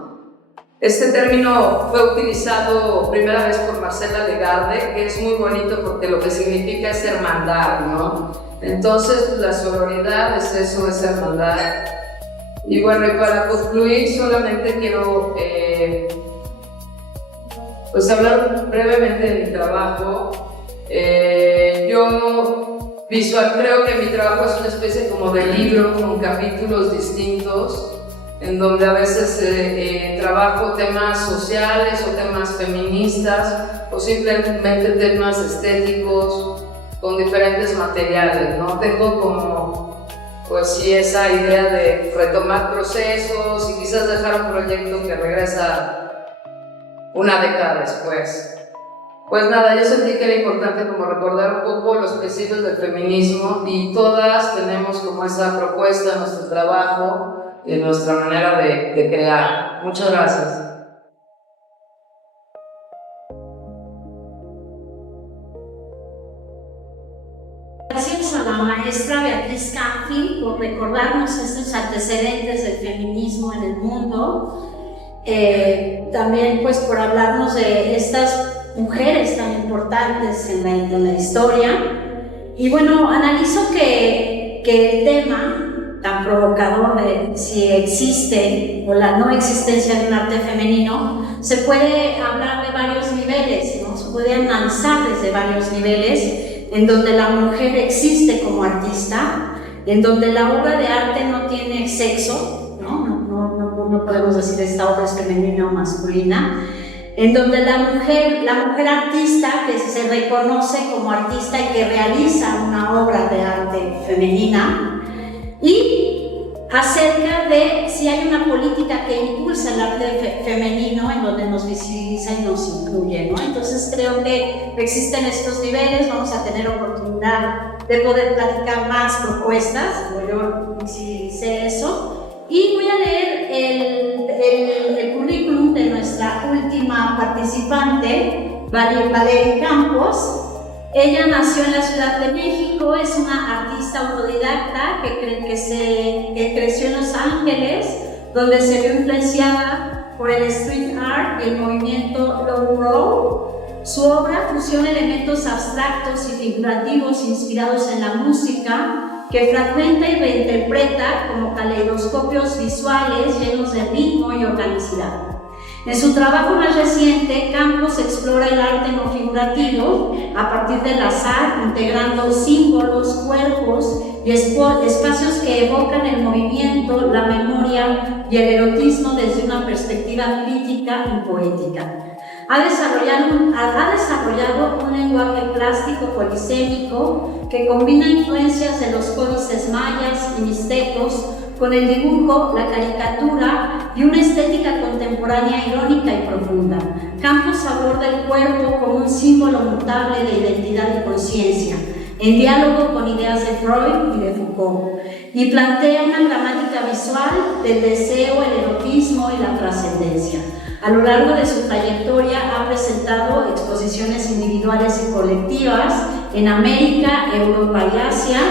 Este término fue utilizado primera vez por Marcela Lagarde, que es muy bonito porque lo que significa es hermandad, ¿no? Entonces, la sororidad es eso, es hermandad. Y bueno, y para concluir, solamente quiero pues hablar brevemente de mi trabajo. Yo creo que mi trabajo es una especie como de libro con capítulos distintos, en donde a veces trabajo temas sociales o temas feministas o simplemente temas estéticos con diferentes materiales, ¿no? Tengo como, pues sí, esa idea de retomar procesos y quizás dejar un proyecto que regresa una década después. Pues nada, yo sentí que era importante como recordar un poco los principios del feminismo y todas tenemos como esa propuesta en nuestro trabajo y en nuestra manera de crear. Muchas gracias. Gracias a la maestra Beatriz Canfield por recordarnos estos antecedentes del feminismo en el mundo. También pues por hablarnos de estas mujeres tan importantes en la historia. Y bueno, analizo que el tema tan provocador de si existe o la no existencia de un arte femenino se puede hablar de varios niveles, ¿no? Se puede analizar desde varios niveles, en donde la mujer existe como artista, en donde la obra de arte no tiene sexo, no podemos decir esta obra es femenina o masculina, en donde la mujer artista que se reconoce como artista y que realiza una obra de arte femenina, y acerca de si hay una política que impulsa el arte femenino en donde nos visibiliza y nos incluye, ¿no? Entonces creo que existen estos niveles, vamos a tener oportunidad de poder platicar más propuestas, como yo visibilicé eso. Y voy a leer el currículum de nuestra última participante, Valeria Campos. Ella nació en la Ciudad de México, es una artista autodidacta que creció en Los Ángeles, donde se vio influenciada por el street art y el movimiento low roll. Su obra fusiona elementos abstractos y figurativos inspirados en la música, que fragmenta y reinterpreta como caleidoscopios visuales llenos de ritmo y organicidad. En su trabajo más reciente, Campos explora el arte no figurativo a partir del azar, integrando símbolos, cuerpos y espacios que evocan el movimiento, la memoria y el erotismo desde una perspectiva crítica y poética. Ha desarrollado un lenguaje plástico polisémico que combina influencias de los códices mayas y mixtecos con el dibujo, la caricatura y una estética contemporánea irónica y profunda. Campos aborda el cuerpo como un símbolo mutable de identidad y conciencia, en diálogo con ideas de Freud y de Foucault, y plantea una gramática visual del deseo, el erotismo y la trascendencia. A lo largo de su trayectoria ha presentado exposiciones individuales y colectivas en América, Europa y Asia.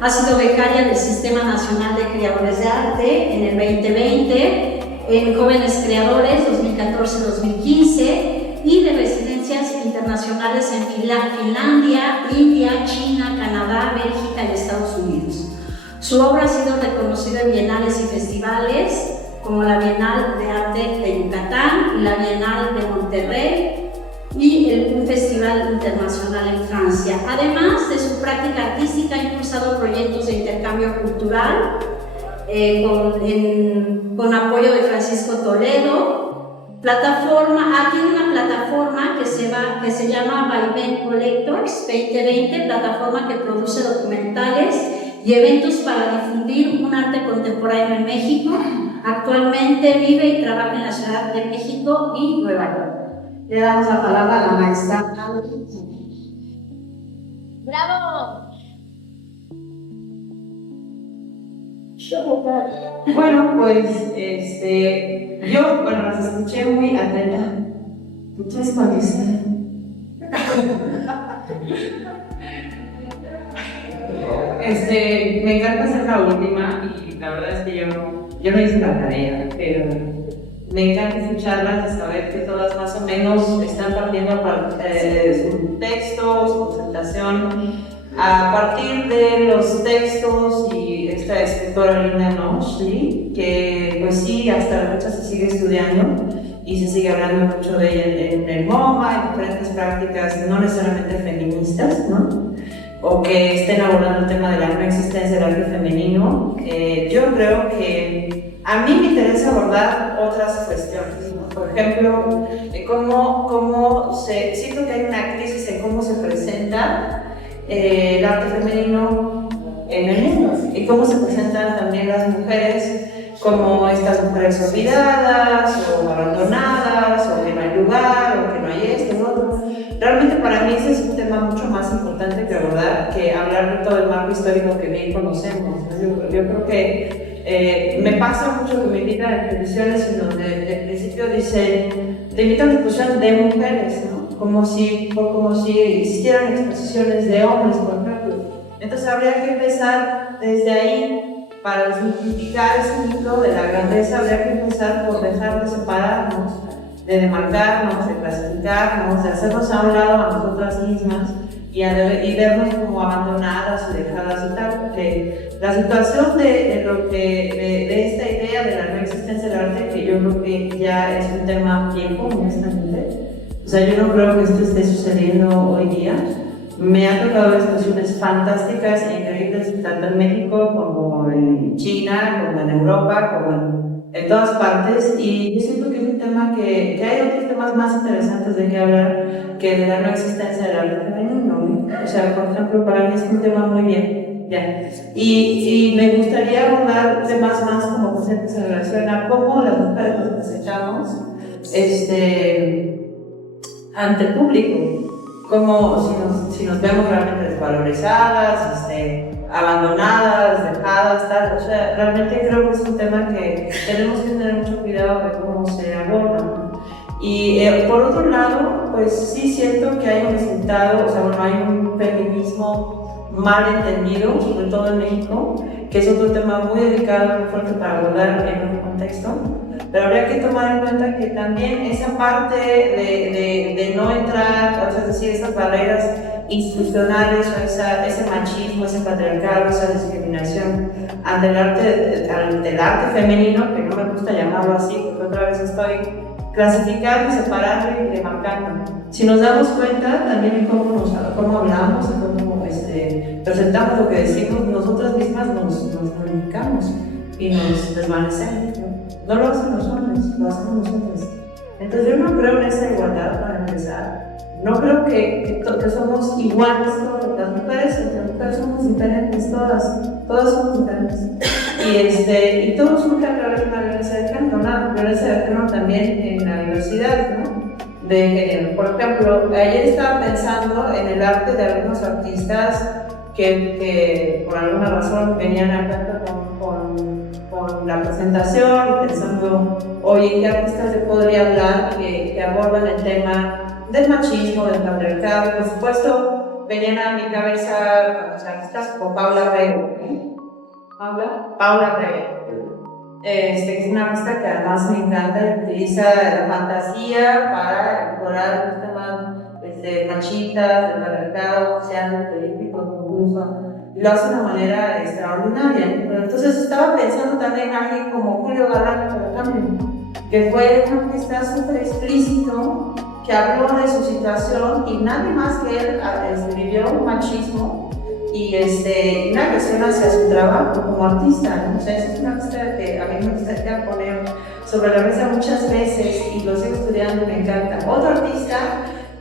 Ha sido becaria del Sistema Nacional de Creadores de Arte en el 2020, en Jóvenes Creadores 2014-2015 y de residencias internacionales en Finlandia, India, China, Canadá, Bélgica y Estados Unidos. Su obra ha sido reconocida en bienales y festivales como la Bienal de Arte de Yucatán y la Bienal de Monterrey y un festival internacional en Francia. Además de su práctica artística, ha impulsado proyectos de intercambio cultural con apoyo de Francisco Toledo. Tiene una plataforma que se llama Vaivén Collectors 2020, plataforma que produce documentales y eventos para difundir un arte contemporáneo en México. Actualmente vive y trabaja en la Ciudad de México y Nueva York. Le damos la palabra a la maestra. ¡Bravo! Bueno, pues yo las escuché muy atenta. Muchas gracias. Me encanta ser la última y la verdad es que yo no hice la tarea, pero me encanta escucharlas y saber que todas más o menos están partiendo de su texto, su presentación, a partir de los textos y esta escritora Lina Nosh, ¿sí? Que pues sí, hasta la fecha se sigue estudiando y se sigue hablando mucho de ella en el MoMA, en diferentes prácticas no necesariamente feministas, ¿no? O que estén abordando el tema de la no existencia del arte femenino. Yo creo que a mí me interesa abordar otras cuestiones, ¿no? Por ejemplo, siento que hay una crisis en cómo se presenta el arte femenino en el mundo y cómo se presentan también las mujeres como estas mujeres olvidadas o abandonadas, o que no hay lugar, o que no hay esto, lo otro. Realmente para mí ese es un tema mucho más importante que abordar, que hablar de todo el marco histórico que bien conocemos. Yo creo que me pasa mucho que me invitan a exposiciones en donde al principio dicen, te invitan a exposición de mujeres, ¿no? Como si existieran exposiciones de hombres, por ejemplo. Entonces habría que empezar desde ahí. Para simplificar ese mito de la grandeza, habría que empezar por dejar de separarnos, de demarcarnos, de clasificarnos, de hacernos a un lado a nosotras mismas y vernos como abandonadas y dejadas y tal, porque la situación de esta idea de la no existencia del arte, que yo creo que ya es un tema viejo, honestamente, o sea, yo no creo que esto esté sucediendo hoy día. Me ha tocado ver situaciones fantásticas e increíbles tanto en México como en China, como en Europa, como en todas partes, y yo siento que es un tema que hay otros temas más interesantes de que hablar que de la no existencia del arte femenino, ¿no? O sea, por ejemplo, para mí es un tema muy bien, ya. Y me gustaría abordar temas más como conceptos en relación a cómo las mujeres nos presentamos ante el público. Como si nos vemos realmente desvalorizadas, abandonadas, dejadas, tal. O sea, realmente creo que es un tema que tenemos que tener mucho cuidado de cómo se aborda, ¿no? Y por otro lado, pues sí siento que hay un resultado, o sea, bueno, hay un feminismo mal entendido, sobre todo en México, que es otro tema muy delicado, muy fuerte para abordar en otro contexto. Pero habría que tomar en cuenta que también esa parte de no entrar, o sea, es decir, esas barreras institucionales, o ese machismo, ese patriarcado, esa discriminación ante el arte femenino, que no me gusta llamarlo así, porque otra vez estoy clasificando, separando y demarcando. Si nos damos cuenta también en cómo hablamos, en cómo presentamos lo que decimos, nosotras mismas nos modificamos y nos desvanecemos, ¿no? No lo hacen los hombres, lo hacemos nosotros. Entonces yo no creo en esa igualdad para empezar. No creo que somos iguales todas las mujeres, entre mujeres somos diferentes, todas somos diferentes. Y todo surge a través de una violencia de género, una violencia de género también en la diversidad, ¿no? De género. Por ejemplo, ayer estaba pensando en el arte de algunos artistas que por alguna razón venían al tanto con la presentación, pensando, oye, ¿qué artistas se podría hablar que abordan el tema del machismo, del patriarcado? Por supuesto, venían a mi cabeza artistas como Paula Rego, ¿no? Paula Rego, que es una artista que además me encanta, utiliza la fantasía para explorar los temas machistas, del patriarcado, social, político, incluso. Lo hace de una manera extraordinaria. Pero entonces estaba pensando también en alguien como Julio Galán, por ejemplo, que fue un artista súper explícito, que habló de su situación y nadie más que él vivió un machismo y una agresión hacia su trabajo como artista, ¿no? O sea, es una artista que a mí me gustaría poner sobre la mesa muchas veces y lo sigo estudiando, me encanta. Otro artista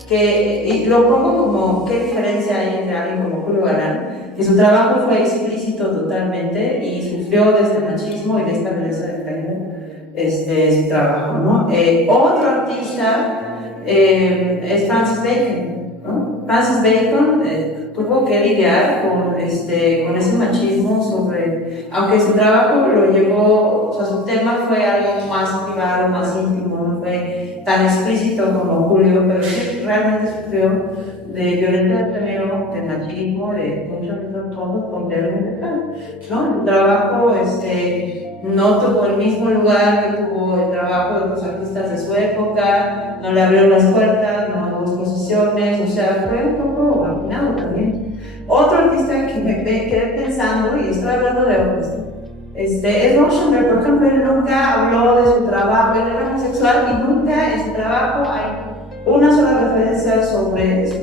que lo pongo como qué diferencia hay entre alguien como Julio Galán, que su trabajo fue explícito totalmente y sufrió de este machismo y de esta violencia de género, su trabajo, ¿no? Otro artista es Francis Bacon, ¿no? Francis Bacon tuvo que lidiar con ese machismo aunque su trabajo lo llevó, o sea, su tema fue algo más privado, más íntimo, no fue tan explícito como Julio, pero sí realmente sufrió de violencia de género, de machismo, de muchos otros tonos con ¿no? El trabajo no tuvo el mismo lugar que tuvo el trabajo de los artistas de su época, no le abrió las puertas, no hubo exposiciones, o sea, fue un poco arruinado también. Otro artista que me quedé pensando, y estoy hablando de Ed Rauschenberg, por ejemplo, él nunca habló de su trabajo, él era homosexual y nunca en su trabajo hay una sola referencia sobre su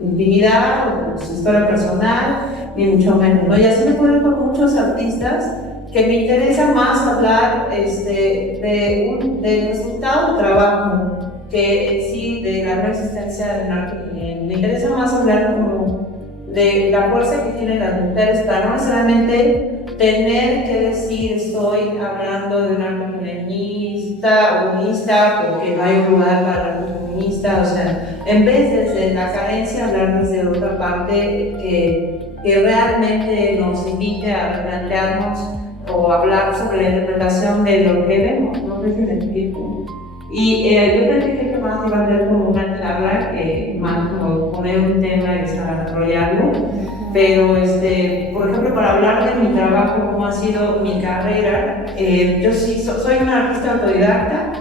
intimidad o su historia personal, ni mucho menos, ¿no? Y así me ocurre con muchos artistas que me interesa más hablar del resultado del trabajo que en sí de la no existencia del arte. Me interesa más hablar como de la fuerza que tienen las mujeres para no necesariamente tener que decir estoy hablando de un arte feminista o feminista porque no hay lugar para el arte feminista, o sea, en vez de desde la carencia hablar desde otra parte que realmente nos invite a plantearnos o hablar sobre la interpretación de lo que vemos, no sé si me explico. Y yo pensé que más iba a ser como una charla que más como poner un tema y desarrollarlo, pero por ejemplo para hablar de mi trabajo, cómo ha sido mi carrera, yo sí soy una artista autodidacta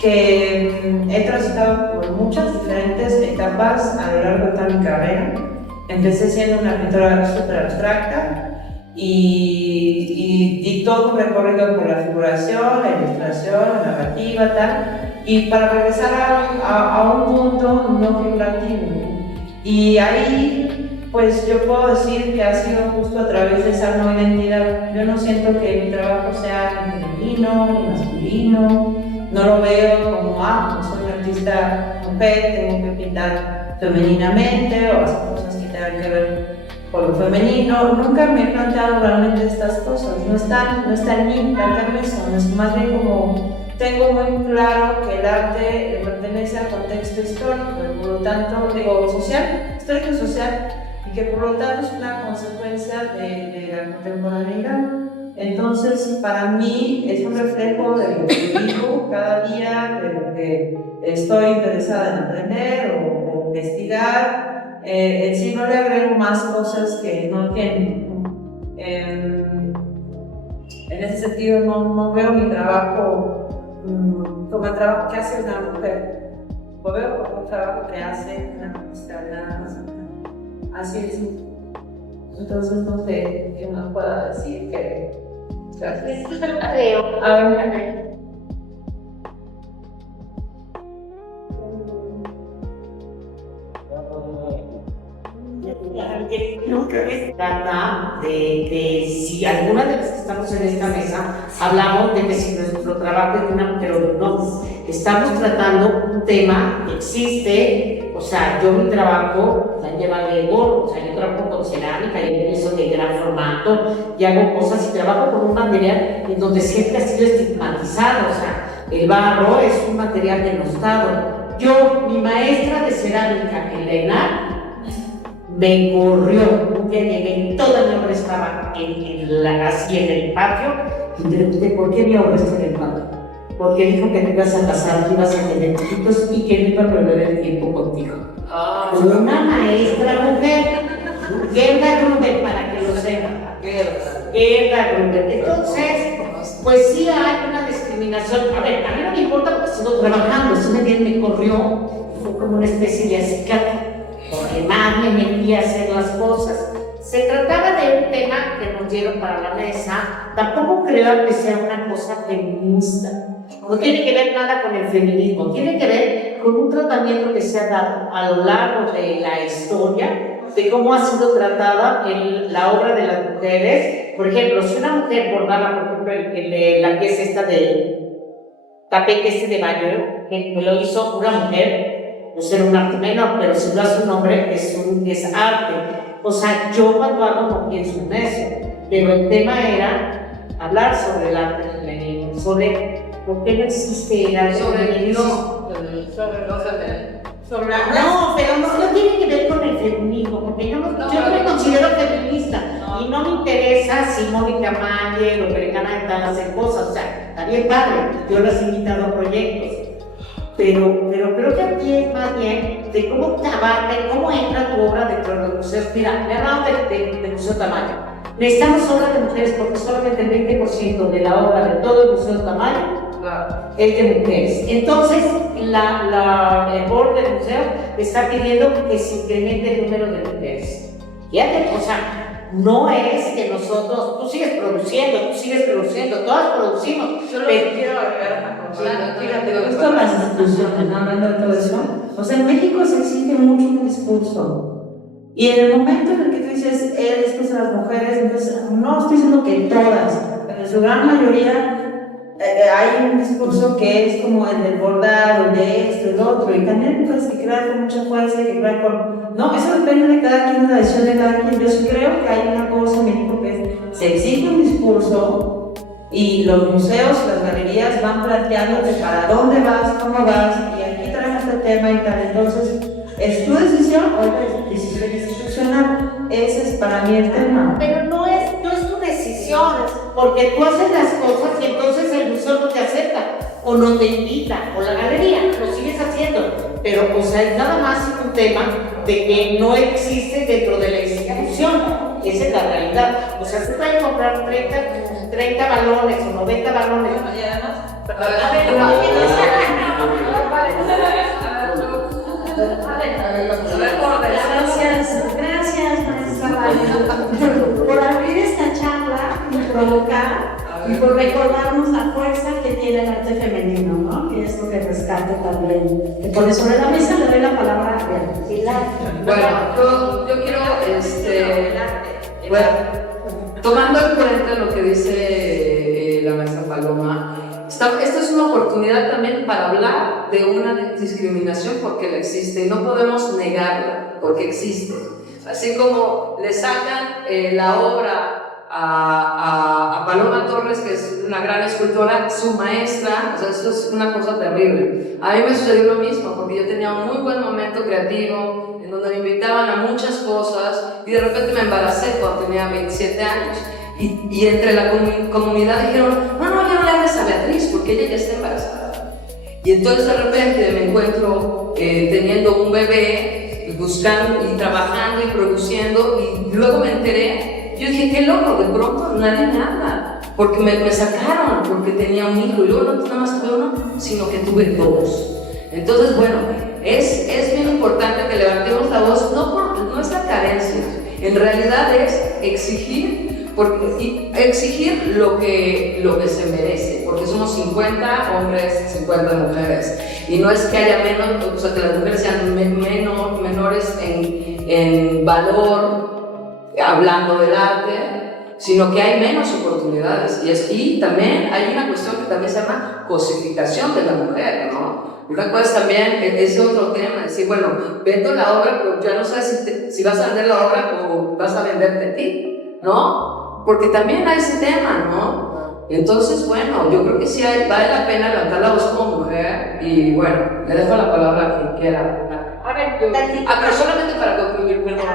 que he transitado por muchas diferentes etapas a lo largo de toda mi carrera. Empecé siendo una pintora súper abstracta y todo un recorrido por la figuración, la ilustración, la narrativa, tal, y para regresar a un punto no figurativo. Y ahí, pues yo puedo decir que ha sido justo a través de esa no identidad. Yo no siento que mi trabajo sea ni femenino, ni masculino, no lo veo como, pues soy una artista mujer, tengo que pintar femeninamente o hacer cosas que tengan que ver con lo femenino. Nunca me he planteado realmente estas cosas, no está en mí plantearme eso, es más bien como tengo muy claro que el arte le pertenece al contexto histórico y por lo tanto, histórico y social, y que por lo tanto es una consecuencia de la contemporaneidad. Entonces, para mí es un reflejo de lo que vivo cada día, de lo que estoy interesada en aprender o investigar. En sí no le agrego más cosas que no tienen. En ese sentido no veo mi trabajo como el trabajo que hace una mujer. Lo veo como un trabajo que hace una artista, nada más. Así es. Entonces no sé qué más pueda decir que... Gracias. Creo. A ver. Trata de si alguna de las que estamos en esta mesa hablamos de que si nuestro trabajo es de una mujer o no. Estamos tratando un tema que existe, o sea, yo mi trabajo lleva Lego, o sea, yo trabajo con cerámica y eso de gran formato y hago cosas y trabajo con un material en donde siempre ha sido estigmatizado, o sea, el barro es un material denostado. Mi maestra de cerámica, Elena, me corrió, un día llegué y toda mi obra estaba así en el patio, y le pregunté, ¿por qué mi obra está en el patio? Porque dijo que te ibas a casar, que ibas a tener chiquitos y que no iba a perder el tiempo contigo. Una maestra mujer, Gerda Gruber, para que lo sepan. Gerda Gruber. Entonces, pues sí hay una discriminación. A ver, a mí no me importa porque sigo trabajando, si un día me corrió, fue como una especie de acicate, porque más me metí a hacer las cosas. Se trataba de un tema que nos dieron para la mesa. Tampoco creo que sea una cosa feminista. No tiene que ver nada con el feminismo, tiene que ver con un tratamiento que se ha dado a lo largo de la historia, de cómo ha sido tratada la obra de las mujeres. Por ejemplo, si una mujer bordaba, por ejemplo, la pieza esta de tapete de baño, que lo hizo una mujer, no será un arte menor, pero si lo hace un hombre es arte. O sea, yo cuando hago no pienso en eso, pero el tema era hablar sobre el arte femenino, sobre por qué no existe el arte femenino. No, pero no tiene que ver con el feminismo, porque yo no me considero feminista y no me interesa si Mónica Mayer o Berenjena están haciendo cosas, o sea, está bien padre, yo las he invitado a proyectos. Pero creo que aquí es más bien de cómo trabaja, de cómo entra tu obra dentro de los museos. Mira, me hablamos de Museo Tamayo. Necesitamos obras de mujeres porque solamente el 20% de la obra de todo el Museo Tamayo es de mujeres. Entonces, el board del museo está pidiendo que se incremente el número de mujeres. Fíjate, o sea, no es que nosotros, tú sigues produciendo, todas producimos. Solo pero- quiero agregar una cosa. Claro, Fíjate, claro. justo las instituciones, ¿no? Hablando de todo eso. O sea, en México se exige mucho un discurso. Y en el momento en el que tú dices el discurso de las mujeres, entonces, no estoy diciendo que todas, pero en su gran mayoría hay un discurso que es como el del bordado, de esto, el otro, y también pues que crear con mucha fuerza, que crear con... No, eso depende de cada quien, de la decisión de cada quien. Yo sí creo que hay una cosa en México que es, se exige un discurso y los museos, las galerías van planteándote para dónde vas, cómo vas, y aquí traemos este tema y tal. Entonces, es tu decisión o es decisión institucional. Ese es para mí el tema. Pero no es tu decisión, porque tú haces las cosas y entonces el museo no te acepta, o no te invita, o la galería, lo sigues haciendo. Pero, o sea, es nada más un tema de que no existe dentro de la institución. Esa es la realidad. O sea, se pueden comprar 30 balones o 90 balones. Y además, Gracias, maestra Vale, por abrir esta charla y provocar y por recordarnos la fuerza que tiene el arte femenino, ¿no? Que es lo que rescato también. Que pone sobre la mesa, le doy la palabra a Pilar. Bueno, yo quiero, bueno, tomando en cuenta lo que dice la maestra Paloma, esta es una oportunidad también para hablar de una discriminación porque la existe y no podemos negarla porque existe. Así como le sacan la obra a Paloma Torres, que es una gran escultora, su maestra, o sea, eso es una cosa terrible. A mí me sucedió lo mismo, porque yo tenía un muy buen momento creativo, en donde me invitaban a muchas cosas, y de repente me embaracé cuando tenía 27 años. Y entre la comunidad dijeron, no, ya no le hables a Beatriz, porque ella ya está embarazada. Y entonces de repente me encuentro teniendo un bebé, buscando y trabajando y produciendo, y luego me enteré, yo dije, qué loco, de pronto nadie me habla, porque me sacaron, porque tenía un hijo, y luego no nada más tuve uno, sino que tuve dos. Entonces, bueno, es bien importante que levantemos la voz, no por nuestra carencia, en realidad es exigir lo que se merece, porque somos 50 hombres, 50 mujeres, y no es que haya menos, o sea, que las mujeres sean menores en valor, hablando del arte, sino que hay menos oportunidades, y también hay una cuestión que también se llama cosificación de la mujer, ¿no? Una cosa también, ese otro tema, decir, bueno, vendo la obra, pero ya no sabes si vas a vender la obra o vas a venderte a ti, ¿no? Porque también hay ese tema, ¿no? Entonces, bueno, yo creo que sí vale la pena levantar la voz como mujer, y bueno, le dejo la palabra a quien quiera. A ver, pero solamente para concluir, perdón.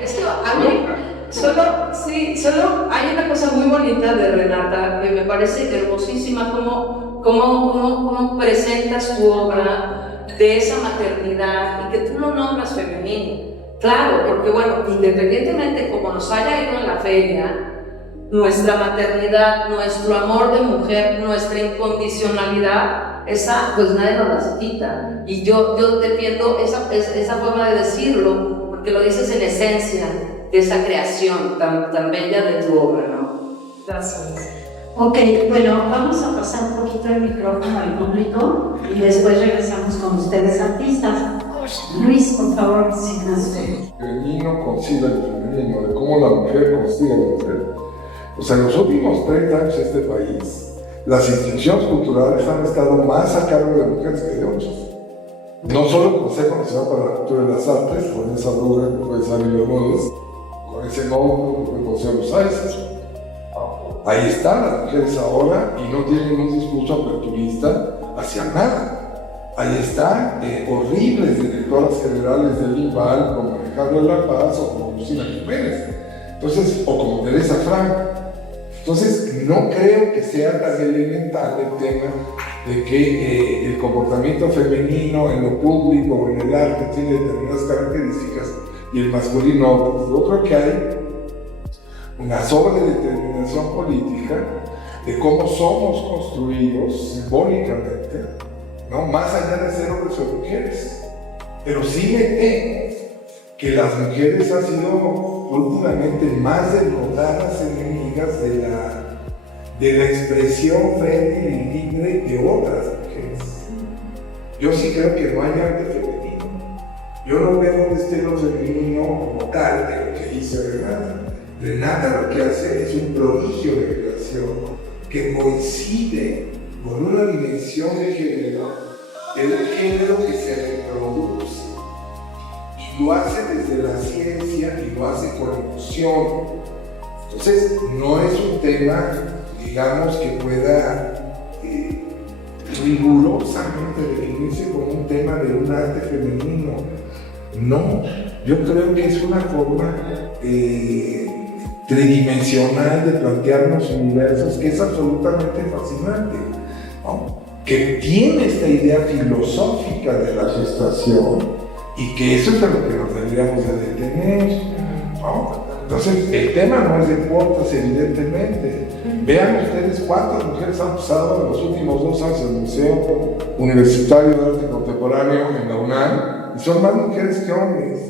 Esto, a mí, solo hay una cosa muy bonita de Renata que me parece hermosísima, cómo presentas tu obra de esa maternidad y que tú lo nombras femenino. Claro, porque bueno, independientemente como nos haya ido en la feria, nuestra maternidad, nuestro amor de mujer, nuestra incondicionalidad, esa pues nadie nos la quita. Y yo defiendo esa forma de decirlo, porque lo dices en esencia de esa creación tan bella de tu obra, ¿no? gracias. Ok, bueno, vamos a pasar un poquito el micrófono al público y después regresamos con ustedes artistas. Luis, por favor, si nos... El femenino consigue el femenino, de cómo la mujer consigue a la mujer. O sea, en los últimos 30 años de este país, las instituciones culturales han estado más a cargo de mujeres que de hombres. No solo el Consejo Nacional para la Cultura y las Artes, con esa obra que fue Sally Bermúdez, con ese módulo que fue Consuelo Sáenz. Ahí están las mujeres ahora y no tienen un discurso aperturista hacia nada. Ahí están horribles directoras generales del INVAL como Alejandra La Paz o como Lucina Jiménez. Entonces, o como Teresa Frank. Entonces, no creo que sea tan elemental el tema de que el comportamiento femenino en lo público o en el arte tiene determinadas características y el masculino otras. Yo creo que hay una sobredeterminación política de cómo somos construidos simbólicamente, ¿no? Más allá de ser hombres o mujeres. Pero sí me temo que las mujeres han sido últimamente más derrotadas enemigas de la expresión fértil y libre de otras mujeres. Yo sí creo que no hay arte femenino. Yo no veo un estilo femenino como tal de lo que hizo Renata. Renata lo que hace es un prodigio de creación que coincide con una dimensión de género que se reproduce. Y lo hace desde la ciencia y lo hace con emoción. Entonces, no es un tema, digamos, que pueda rigurosamente definirse como un tema de un arte femenino. No, yo creo que es una forma tridimensional de plantearnos universos que es absolutamente fascinante, ¿no? Que tiene esta idea filosófica de la gestación y que eso es a lo que nos tendríamos de detener, ¿no? Entonces, el tema no es de cuotas, evidentemente. Vean ustedes cuántas mujeres han pasado en los últimos 2 años en el Museo Universitario de Arte Contemporáneo en la UNAM, y son más mujeres que hombres.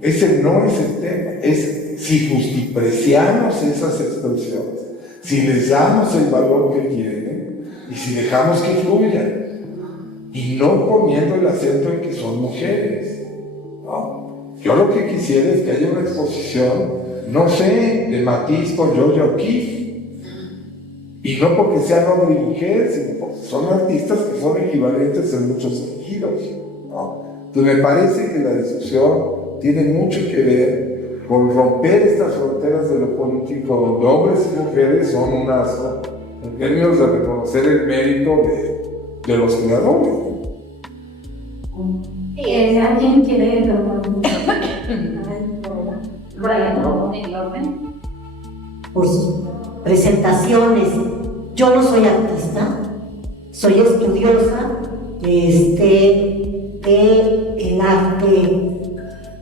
Ese no es el tema, es si justipreciamos esas expresiones, si les damos el valor que tienen y si dejamos que fluyan, y no poniendo el acento en que son mujeres, ¿no? Yo lo que quisiera es que haya una exposición, no sé, de Matisse con Georgia O'Keeffe, y no porque sean hombre y mujer, sino porque son artistas que son equivalentes en muchos sentidos, ¿no? Entonces me parece que la discusión tiene mucho que ver con romper estas fronteras de lo político, donde hombres y mujeres son un asco, en términos de reconocer el mérito de los creadores. ¿Alguien quiere Brian, ¿no? ¿En el orden? Pues, presentaciones. Yo no soy artista, soy estudiosa del arte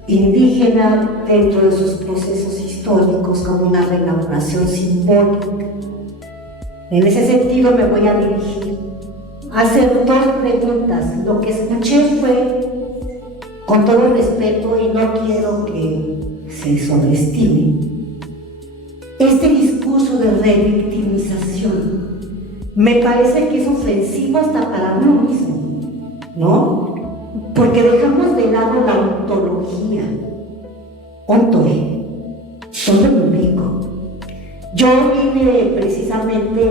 indígena dentro de sus procesos históricos como una reelaboración simbólica. En ese sentido me voy a dirigir a hacer 2 preguntas. Lo que escuché fue, con todo el respeto, y no quiero que se sobreestime, este discurso de revictimización me parece que es ofensivo hasta para uno mismo, ¿no? Porque dejamos de lado la ontología. Ontología. ¿Dónde me ubico? Yo vine precisamente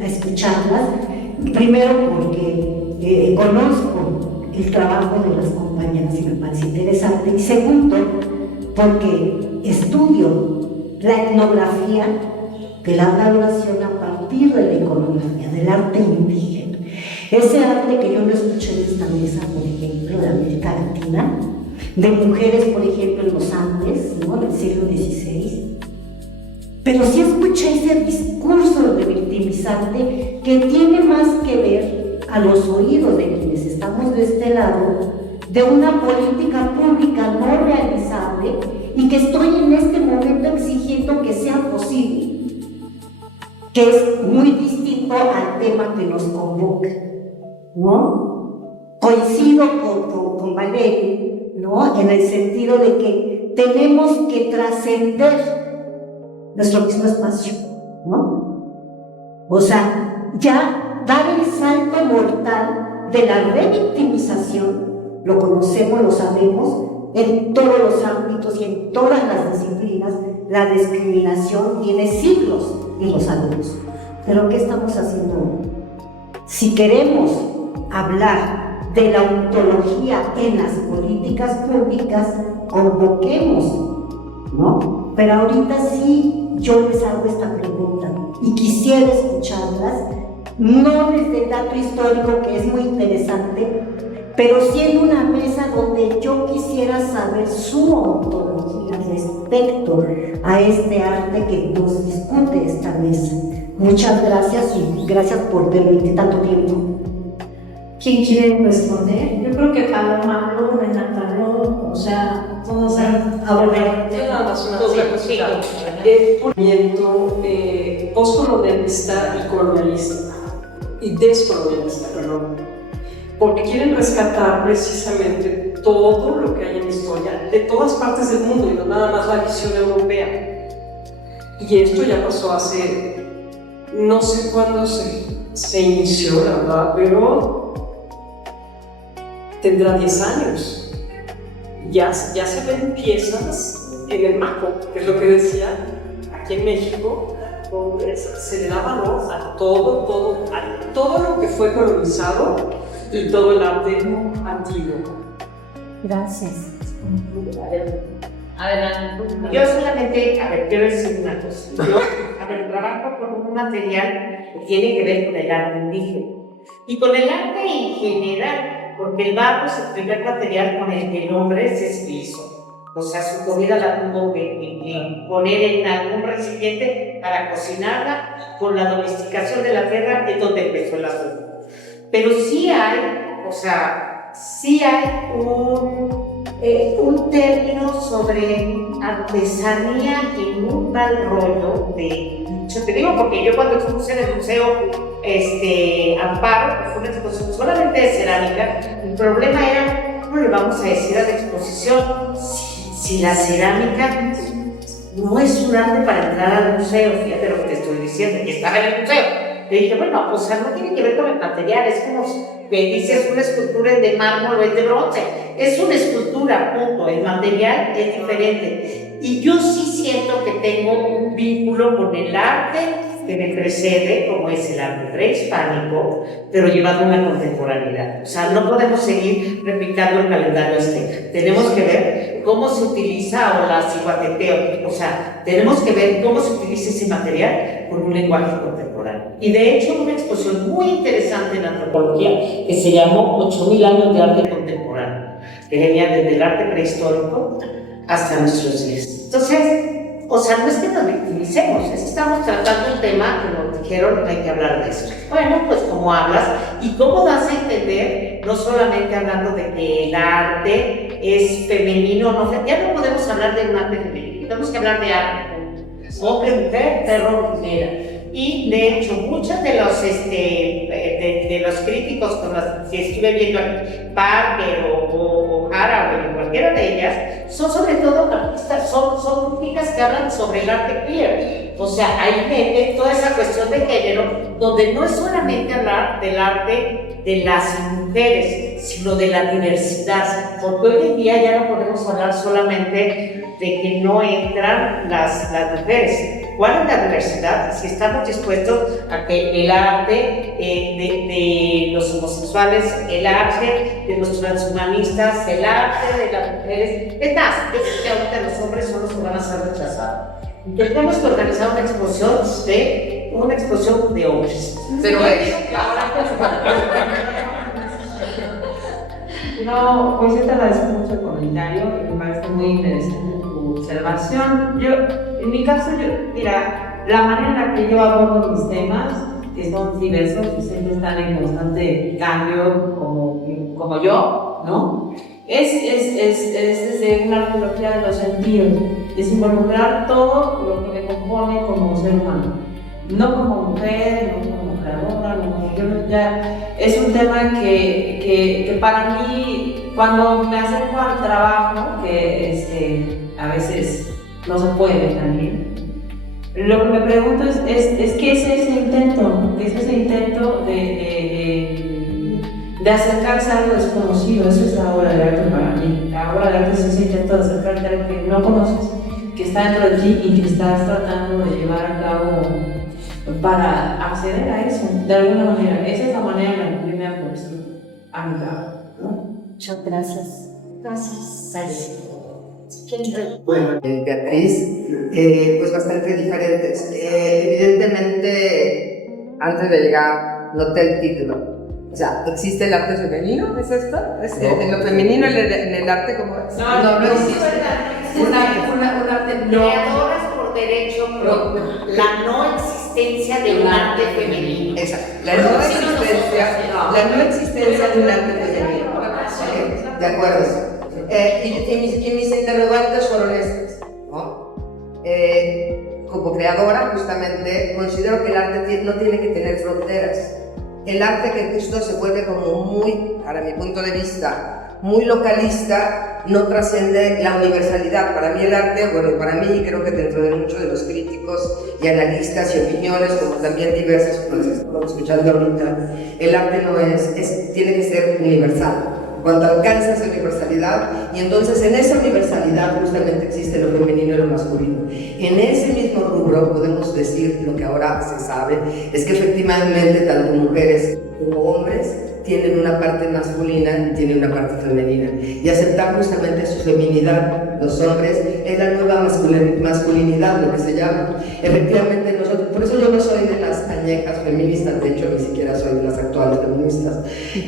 a escucharlas, primero porque conozco el trabajo de las compañeras y me parece interesante, y segundo, porque estudio la etnografía de la valoración a partir de la iconografía, del arte indígena. Ese arte que yo no escuché en esta mesa, por ejemplo, de América Latina, de mujeres, por ejemplo, en los Andes, ¿no?, del siglo XVI. Pero sí escuché ese discurso revictimizante que tiene más que ver a los oídos de quienes estamos de este lado, de una política pública no realizable y que estoy en este momento exigiendo que sea posible, que es muy distinto al tema que nos convoca, ¿no? Coincido con Valeria, ¿no?, en el sentido de que tenemos que trascender nuestro mismo espacio, ¿no? O sea, ya dar el salto mortal de la revictimización, lo conocemos, lo sabemos, en todos los ámbitos y en todas las disciplinas. La discriminación tiene siglos y lo sabemos. Pero ¿qué estamos haciendo hoy? Si queremos hablar de la ontología en las políticas públicas, convoquemos, ¿no? Pero ahorita sí yo les hago esta pregunta y quisiera escucharlas, no desde el dato histórico, que es muy interesante, pero sí en una mesa donde yo quisiera saber su ontología respecto a este arte que nos discute esta mesa. Muchas gracias y gracias por permitir tanto tiempo. ¿Quién quiere responder? Yo creo que Paloma habló, Renata habló, o sea, todos han hablado. Yo nada más una cosita. Movimiento postcolonialista y colonialista, y descolonialista, perdón, porque quieren rescatar precisamente todo lo que hay en historia, de todas partes del mundo y no nada más la visión europea. Y esto ya pasó hace, no sé cuándo se inició, la verdad, pero tendrá 10 años. Ya se ven piezas en el Maco, que es lo que decía aquí en México, donde se le da valor a todo lo que fue colonizado y todo el arte antiguo. Gracias. Adelante. Yo solamente, quiero decir una cosa. Yo, trabajo con un material que tiene que ver con el arte indígena y con el arte en general, porque el barro es el primer material con el que el hombre se civilizó. O sea, su comida la tuvo que poner en algún recipiente para cocinarla. Con la domesticación de la tierra es donde empezó el asunto. Pero sí hay un término sobre artesanía en un mal rollo yo te digo porque yo cuando expuse en el museo Amparo, que fue una exposición solamente de cerámica, el problema era, ¿cómo le vamos a decir a la exposición si la cerámica no es un arte para entrar al museo? Fíjate lo que te estoy diciendo, y estaba en el museo. Le dije, bueno, no tiene que ver con el material, es como que dices una escultura de mármol o es de bronce, es una escultura, punto, el material es diferente. Y yo sí siento que tengo un vínculo con el arte que me precede, como es el arte prehispánico, pero llevado a una contemporaneidad. O sea, no podemos seguir replicando el calendario azteca. Tenemos que ver cómo se utiliza ahora la ciguateteo. O sea, tenemos que ver cómo se utiliza ese material con un lenguaje contemporáneo. Y de hecho, una exposición muy interesante en antropología que se llamó 8000 años de arte contemporáneo, que venía desde el arte prehistórico hasta nuestros días. Entonces, no es que nos victimicemos, es que estamos tratando un tema que nos dijeron hay que hablar de eso. Bueno, pues cómo hablas y cómo das a entender, no solamente hablando de que el arte es femenino, no, ya no podemos hablar de un arte femenino, tenemos que hablar de arte hombre, mujer, perro, mujer. Y de hecho, muchos de los críticos con los que estuve viendo Parker o Haraway o cualquiera de ellas, son sobre todo artistas, son críticas que hablan sobre el arte queer. O sea, ahí meten toda esa cuestión de género, donde no es solamente hablar del arte de las mujeres, sino de la diversidad. Porque hoy en día ya no podemos hablar solamente de que no entran las mujeres. ¿Cuál es la diversidad? Si estamos dispuestos a que el arte de los homosexuales, el arte de los transhumanistas, el arte de las mujeres, es más, yo creo que ahorita los hombres son los que van a ser rechazados. Entonces tenemos que organizar una exposición de hombres. Pero No, pues yo te agradezco mucho el comentario, me parece muy interesante tu observación. En mi caso, mira, la manera en la que yo abordo mis temas, que son diversos y siempre están en constante cambio, como yo, ¿no? Es desde una arqueología de los sentidos, es involucrar todo lo que me compone como ser humano, no como mujer, no como creadora, no como es un tema que para mí, cuando me acerco al trabajo, que a veces no se puede también, lo que me pregunto es ¿qué es ese intento? ¿Qué es ese intento de acercarse a algo desconocido? Eso es la obra de arte para mí. La obra de arte es ese intento de acercarte a algo que no conoces, que está dentro de ti y que estás tratando de llevar a cabo para acceder a eso, de alguna manera. Esa es la manera en la que me ha puesto a mi trabajo, ¿no? Muchas gracias. Gracias. Bueno, Beatriz, pues bastante diferentes. Evidentemente, antes de llegar, noté el título. O sea, ¿existe el arte femenino? ¿Es esto? ¿Es lo femenino en el arte como es? No existe. Un arte creadoras por derecho propio. La no existencia de un arte femenino. Exacto. La no existencia de un arte femenino. ¿Okay? De acuerdo. Y mis interrogantes fueron estas, ¿no? Como creadora, justamente, considero que el arte no tiene que tener fronteras. El arte que justo se vuelve como muy, para mi punto de vista, muy localista, no trasciende la universalidad. Para mí el arte, bueno, para mí y creo que dentro de muchos de los críticos y analistas y opiniones, como también diversas, como las que estamos escuchando ahorita, el arte no tiene que ser universal. Cuando alcanza esa universalidad, y entonces en esa universalidad justamente existe lo femenino y lo masculino. En ese mismo rubro podemos decir lo que ahora se sabe, es que efectivamente tanto mujeres como hombres tienen una parte masculina y tienen una parte femenina, y aceptar justamente su feminidad, los hombres, es la nueva masculinidad, lo que se llama. Efectivamente nosotros, por eso yo no soy de las añejas feministas, de hecho ni siquiera soy de las actuales feministas,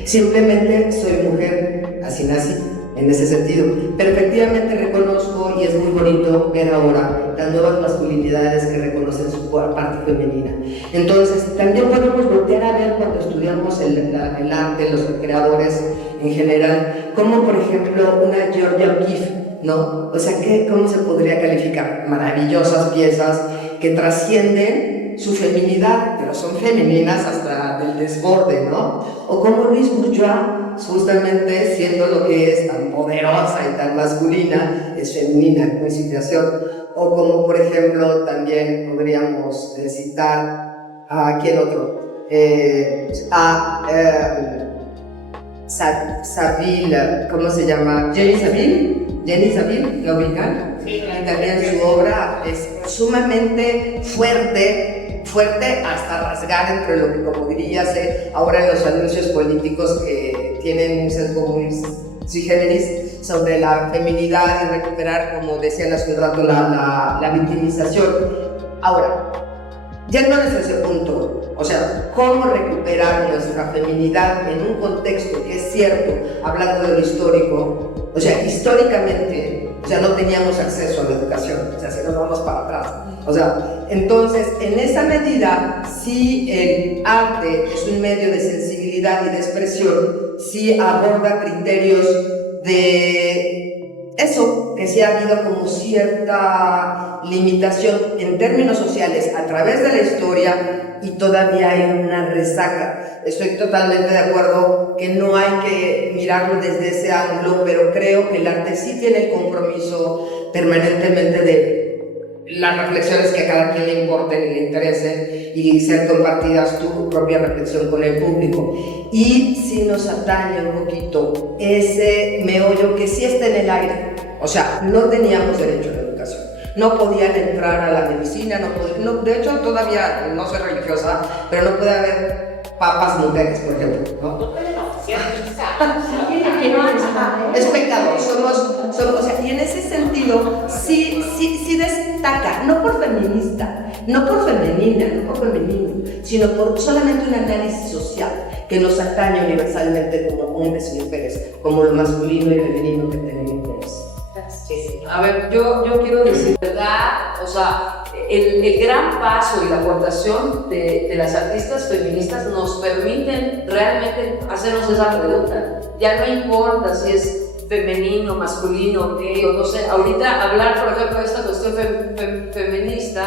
simplemente soy mujer, así nací, en ese sentido, pero efectivamente reconozco, y es muy bonito ver ahora las nuevas masculinidades que reconocen su parte femenina. Entonces también podemos voltear a ver cuando estudiamos el arte, los creadores en general, como por ejemplo una Georgia O'Keeffe, ¿no? O sea, ¿cómo se podría calificar? Maravillosas piezas que trascienden su feminidad, pero son femeninas hasta del desborde, ¿no? O como Louise Bourgeois, justamente siendo lo que es tan poderosa y tan masculina, es femenina en su creación. O como por ejemplo también podríamos citar a ¿quién otro? Saville, ¿cómo se llama? Jenny Saville, ¿la ubican? Sí. Y también su obra es sumamente fuerte hasta rasgar entre lo que, como dirías, ahora en los anuncios políticos que tienen un sesgo muy sui generis sobre la feminidad y recuperar, como decían hace un rato, la victimización. Ahora, yéndoles a ese punto, o sea, cómo recuperar nuestra feminidad en un contexto que es cierto, hablando de lo histórico, o sea, históricamente, o sea, no teníamos acceso a la educación, o sea, si nos vamos para atrás, o sea, entonces, en esa medida, sí el arte es un medio de sensibilidad y de expresión, sí aborda criterios de eso, que sí ha habido como cierta limitación en términos sociales a través de la historia y todavía hay una resaca. Estoy totalmente de acuerdo que no hay que mirarlo desde ese ángulo, pero creo que el arte sí tiene el compromiso permanentemente de las reflexiones que a cada quien le importen y le interesen y ser compartidas tu propia reflexión con el público. Y si nos atañe un poquito ese meollo que sí está en el aire, o sea, no teníamos derecho a la educación, no podían entrar a la medicina, de hecho todavía no soy religiosa, pero no puede haber papas mujeres, por ejemplo, ¿no? Es pecado, somos, o sea, y en ese sentido sí destaca, no por feminista, no por femenina, no por femenino, sino por solamente un análisis social que nos atañe universalmente como hombres y mujeres, como lo masculino y femenino que tenemos. A ver, yo quiero decir, ¿verdad? O sea, el gran paso y la aportación de las artistas feministas nos permiten realmente hacernos esa pregunta. Ya no importa si es femenino, masculino, gay o no sé. Ahorita hablar, por ejemplo, de esta cuestión feminista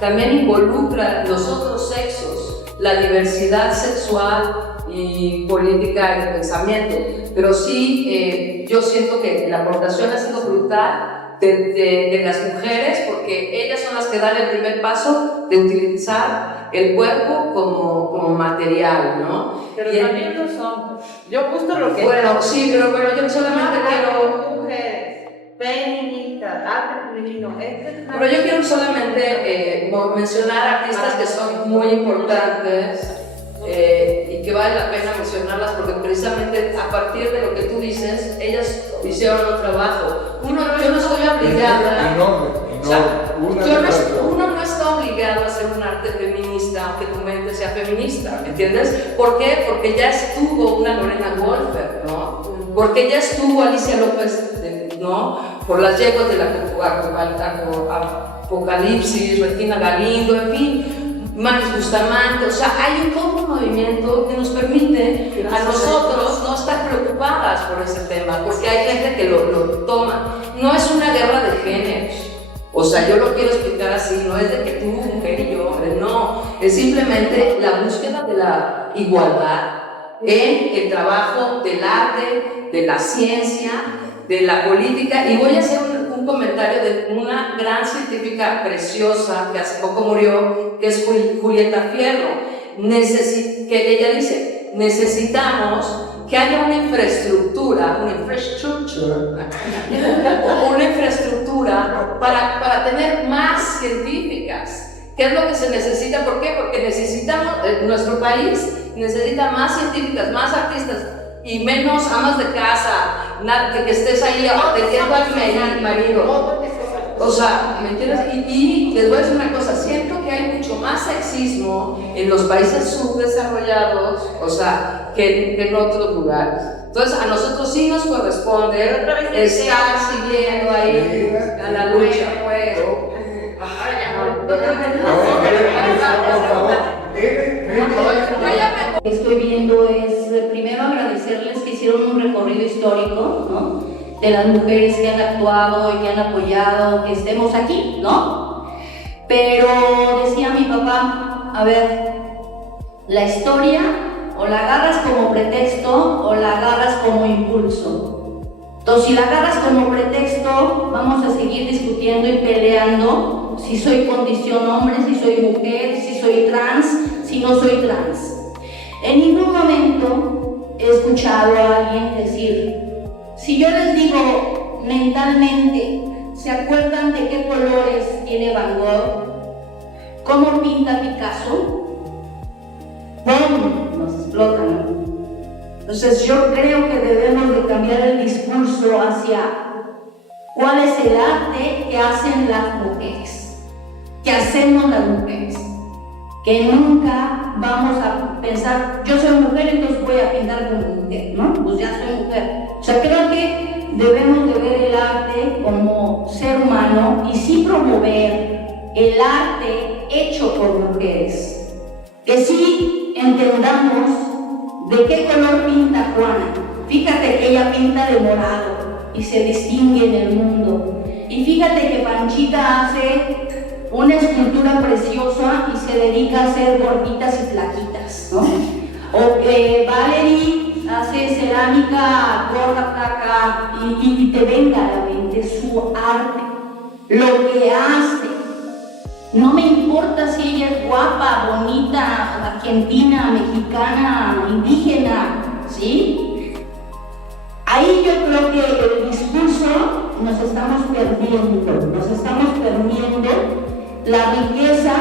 también involucra los otros sexos, la diversidad sexual y política y de pensamiento. Pero sí, yo siento que la aportación ha sido brutal de las mujeres, porque ellas son las que dan el primer paso de utilizar el cuerpo como material, ¿no? Pero también los hombres. Yo justo lo que... Bueno, sí, pero yo solamente quiero... Mujeres, feministas, arte femenino... Pero yo quiero solamente mencionar artistas que son muy importantes y que vale la pena mencionarlas, porque precisamente a partir de lo que tú dices, ellas hicieron un trabajo. Yo no estoy obligada, uno no está obligado a hacer un arte feminista, aunque tu mente sea feminista, ¿me entiendes? ¿Por qué? Porque ya estuvo una Lorena Wolfer, ¿no? Porque ya estuvo Alicia López, ¿no? Por las yeguas de la Apocalipsis, Regina Galindo, en fin, Maris Bustamante. O sea, hay todo un movimiento que nos permite a nosotros no estar preocupadas por ese tema, porque hay gente que lo toma. No es una guerra de géneros, o sea, yo lo quiero explicar así, no es de que tú, mujer y yo, hombre, no, es simplemente la búsqueda de la igualdad en el trabajo del arte, de la ciencia, de la política. Y voy a hacer un comentario de una gran científica preciosa que hace poco murió, que es Julieta Fierro, que ella dice: necesitamos que haya una infraestructura para tener más científicas. ¿Qué es lo que se necesita? ¿Por qué? Porque necesitamos, nuestro país necesita más científicas, más artistas y menos amas de casa, que estés ahí atendiendo al marido. O sea, ¿me entiendes? Y les voy a decir una cosa, siento que hay mucho más sexismo en los países subdesarrollados, o sea, que en otros lugares. Entonces, a nosotros sí nos corresponde estar siguiendo ahí a la lucha. Lo que estoy viendo es, primero, agradecerles que hicieron un recorrido histórico, ¿no?, de las mujeres que han actuado y que han apoyado que estemos aquí, ¿no? Pero decía mi papá, a ver, la historia o la agarras como pretexto o la agarras como impulso. Entonces, si la agarras como pretexto, vamos a seguir discutiendo y peleando si soy condición hombre, si soy mujer, si soy trans, si no soy trans. En ningún momento he escuchado a alguien decir: si yo les digo mentalmente, ¿se acuerdan de qué colores tiene Van Gogh? ¿Cómo pinta Picasso? ¡Bum! Nos explotan, ¿no? Entonces yo creo que debemos de cambiar el discurso hacia cuál es el arte que hacen las mujeres, que hacemos las mujeres. Que nunca vamos a pensar, yo soy mujer, entonces voy a pintar como mujer, ¿no? Pues ya soy mujer. O sea, creo que debemos de ver el arte como ser humano y sí promover el arte hecho por mujeres. Que sí entendamos de qué color pinta Juana. Fíjate que ella pinta de morado y se distingue en el mundo. Y fíjate que Panchita hace una escultura preciosa y se dedica a hacer gorditas y flaquitas, ¿no? O que Valerie hace cerámica gorda, flaca y te venga a la mente su arte, lo que hace. No me importa si ella es guapa, bonita, argentina, mexicana, indígena, ¿sí? Ahí yo creo que el discurso nos estamos perdiendo la riqueza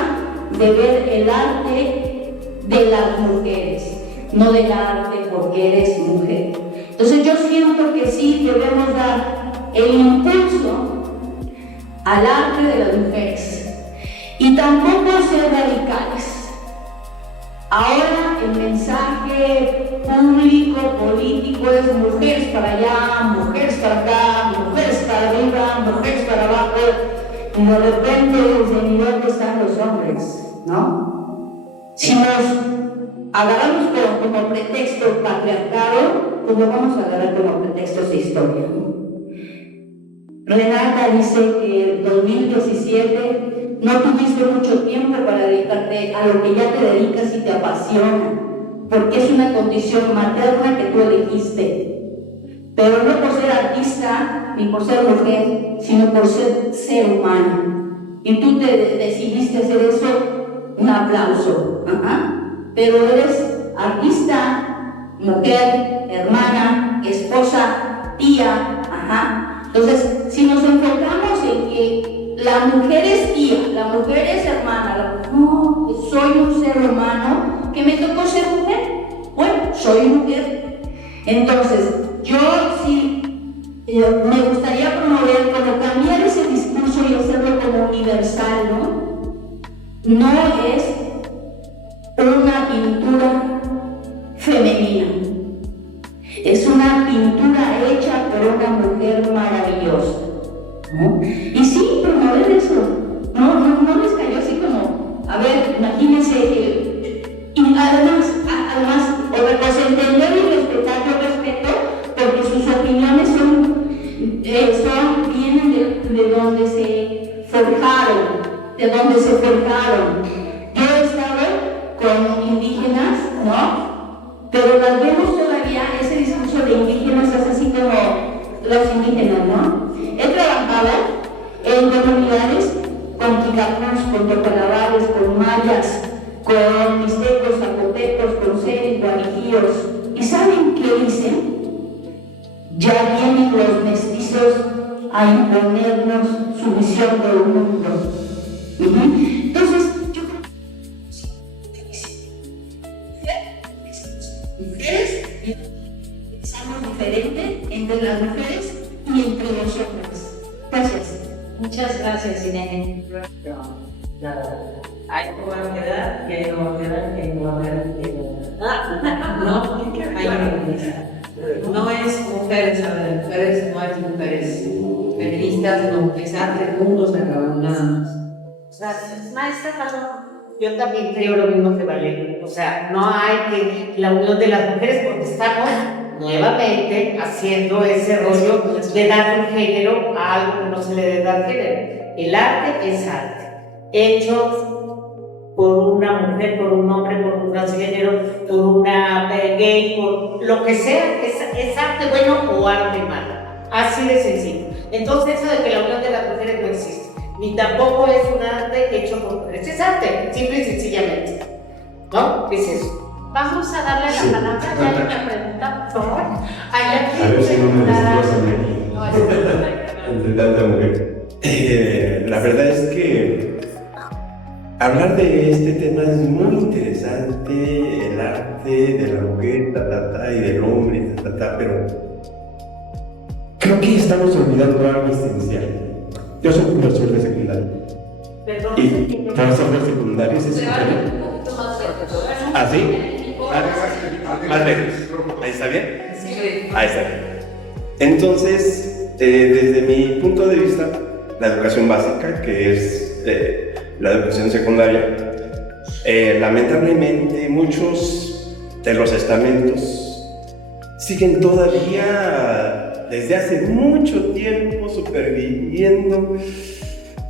de ver el arte de las mujeres, no del arte porque eres mujer. Entonces yo siento que sí debemos dar el impulso al arte de las mujeres y tampoco ser radicales. Ahora el mensaje público, político es mujeres para allá, mujeres para acá, mujeres para arriba, mujeres para abajo. Y de repente desde el nivel que están los hombres, ¿no? Si nos agarramos como pretexto el patriarcado, pues lo vamos a agarrar como pretextos de historia, ¿no? Renata dice que en 2017 no tuviste mucho tiempo para dedicarte a lo que ya te dedicas y te apasiona, porque es una condición materna que tú elegiste. Pero no por ser artista ni por ser mujer, sino por ser humano. Y tú te decidiste hacer eso, un aplauso. Pero eres artista, mujer, hermana, esposa, tía. Entonces, si nos enfocamos en que la mujer es tía, la mujer es hermana, no, soy un ser humano que me tocó ser mujer. Bueno, soy mujer. Entonces, yo sí me gustaría promover como cambiar ese discurso y hacerlo como universal, ¿no? No es una pintura femenina, es una pintura hecha por una mujer maravillosa, ¿no? Y sí, promover eso, no les cayó así como, a ver, imagínense, y además, o entender y respetar, yo respeto, porque sus opiniones vienen de donde se forjaron, Yo he estado con indígenas, ¿no? Pero las vemos todavía, ese discurso de indígenas es así como los indígenas, ¿no? He trabajado en comunidades con quicanos, con topalavares, con mayas, con mixtecos, zapotecos, con seres, guarijíos. ¿Y saben qué dicen? Ya vienen los mestizos a imponernos su visión del mundo. Entonces, yo creo que mujeres pensamos diferente entre las mujeres y entre los hombres. Gracias. Muchas gracias, Irene. Hay no va a quedar, que no va a quedar, que no va a haber, no es mujeres habla de mujeres, no es mujeres feministas, no es arte, mundos acaban nada más. Gracias. Maestra Paloma. Yo también creo lo mismo que Valeria. O sea, no hay que la unión de las mujeres porque estamos nuevamente haciendo ese rollo de dar un género a algo que no se le debe dar género. El arte es arte, hecho por una mujer, por un hombre, por un transgénero, por una gay, por lo que sea, es arte bueno o arte malo. Así de sencillo. Entonces eso de que la unión de las mujeres no existe, ni tampoco es un arte hecho por mujeres, es arte, simple y sencillamente. ¿No? Es eso. Vamos a darle la palabra, ya hay una pregunta, por favor. A ver si no me destrozan aquí. Entre tanta mujer. La verdad es que hablar de este tema es muy interesante, el arte de la mujer, y del hombre, pero creo que estamos olvidando algo esencial. Yo soy profesor de secundaria. Y profesor de secundaria es esencial. ¿Ah, sí? Más lejos. ¿Ahí está bien? Sí. Ahí está bien. Entonces, desde mi punto de vista, la educación básica, que es la educación secundaria, lamentablemente muchos de los estamentos siguen todavía desde hace mucho tiempo superviviendo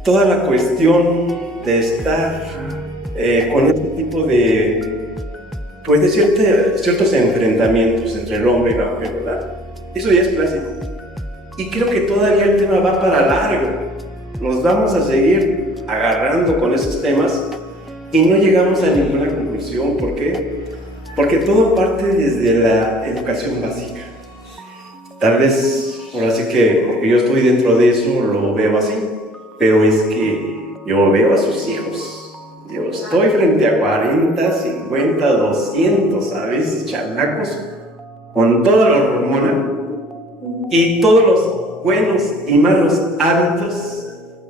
toda la cuestión de estar con este tipo de, pues de ciertos enfrentamientos entre el hombre y la mujer, ¿verdad? Eso ya es clásico. Y creo que todavía el tema va para largo. Nos vamos a seguir agarrando con esos temas y no llegamos a ninguna conclusión. ¿Por qué? Porque todo parte desde la educación básica. Tal vez, ahora sí que porque yo estoy dentro de eso, lo veo así, pero es que yo veo a sus hijos. Yo estoy frente a 40, 50, 200, a veces chamacos, con toda la hormona y todos los buenos y malos hábitos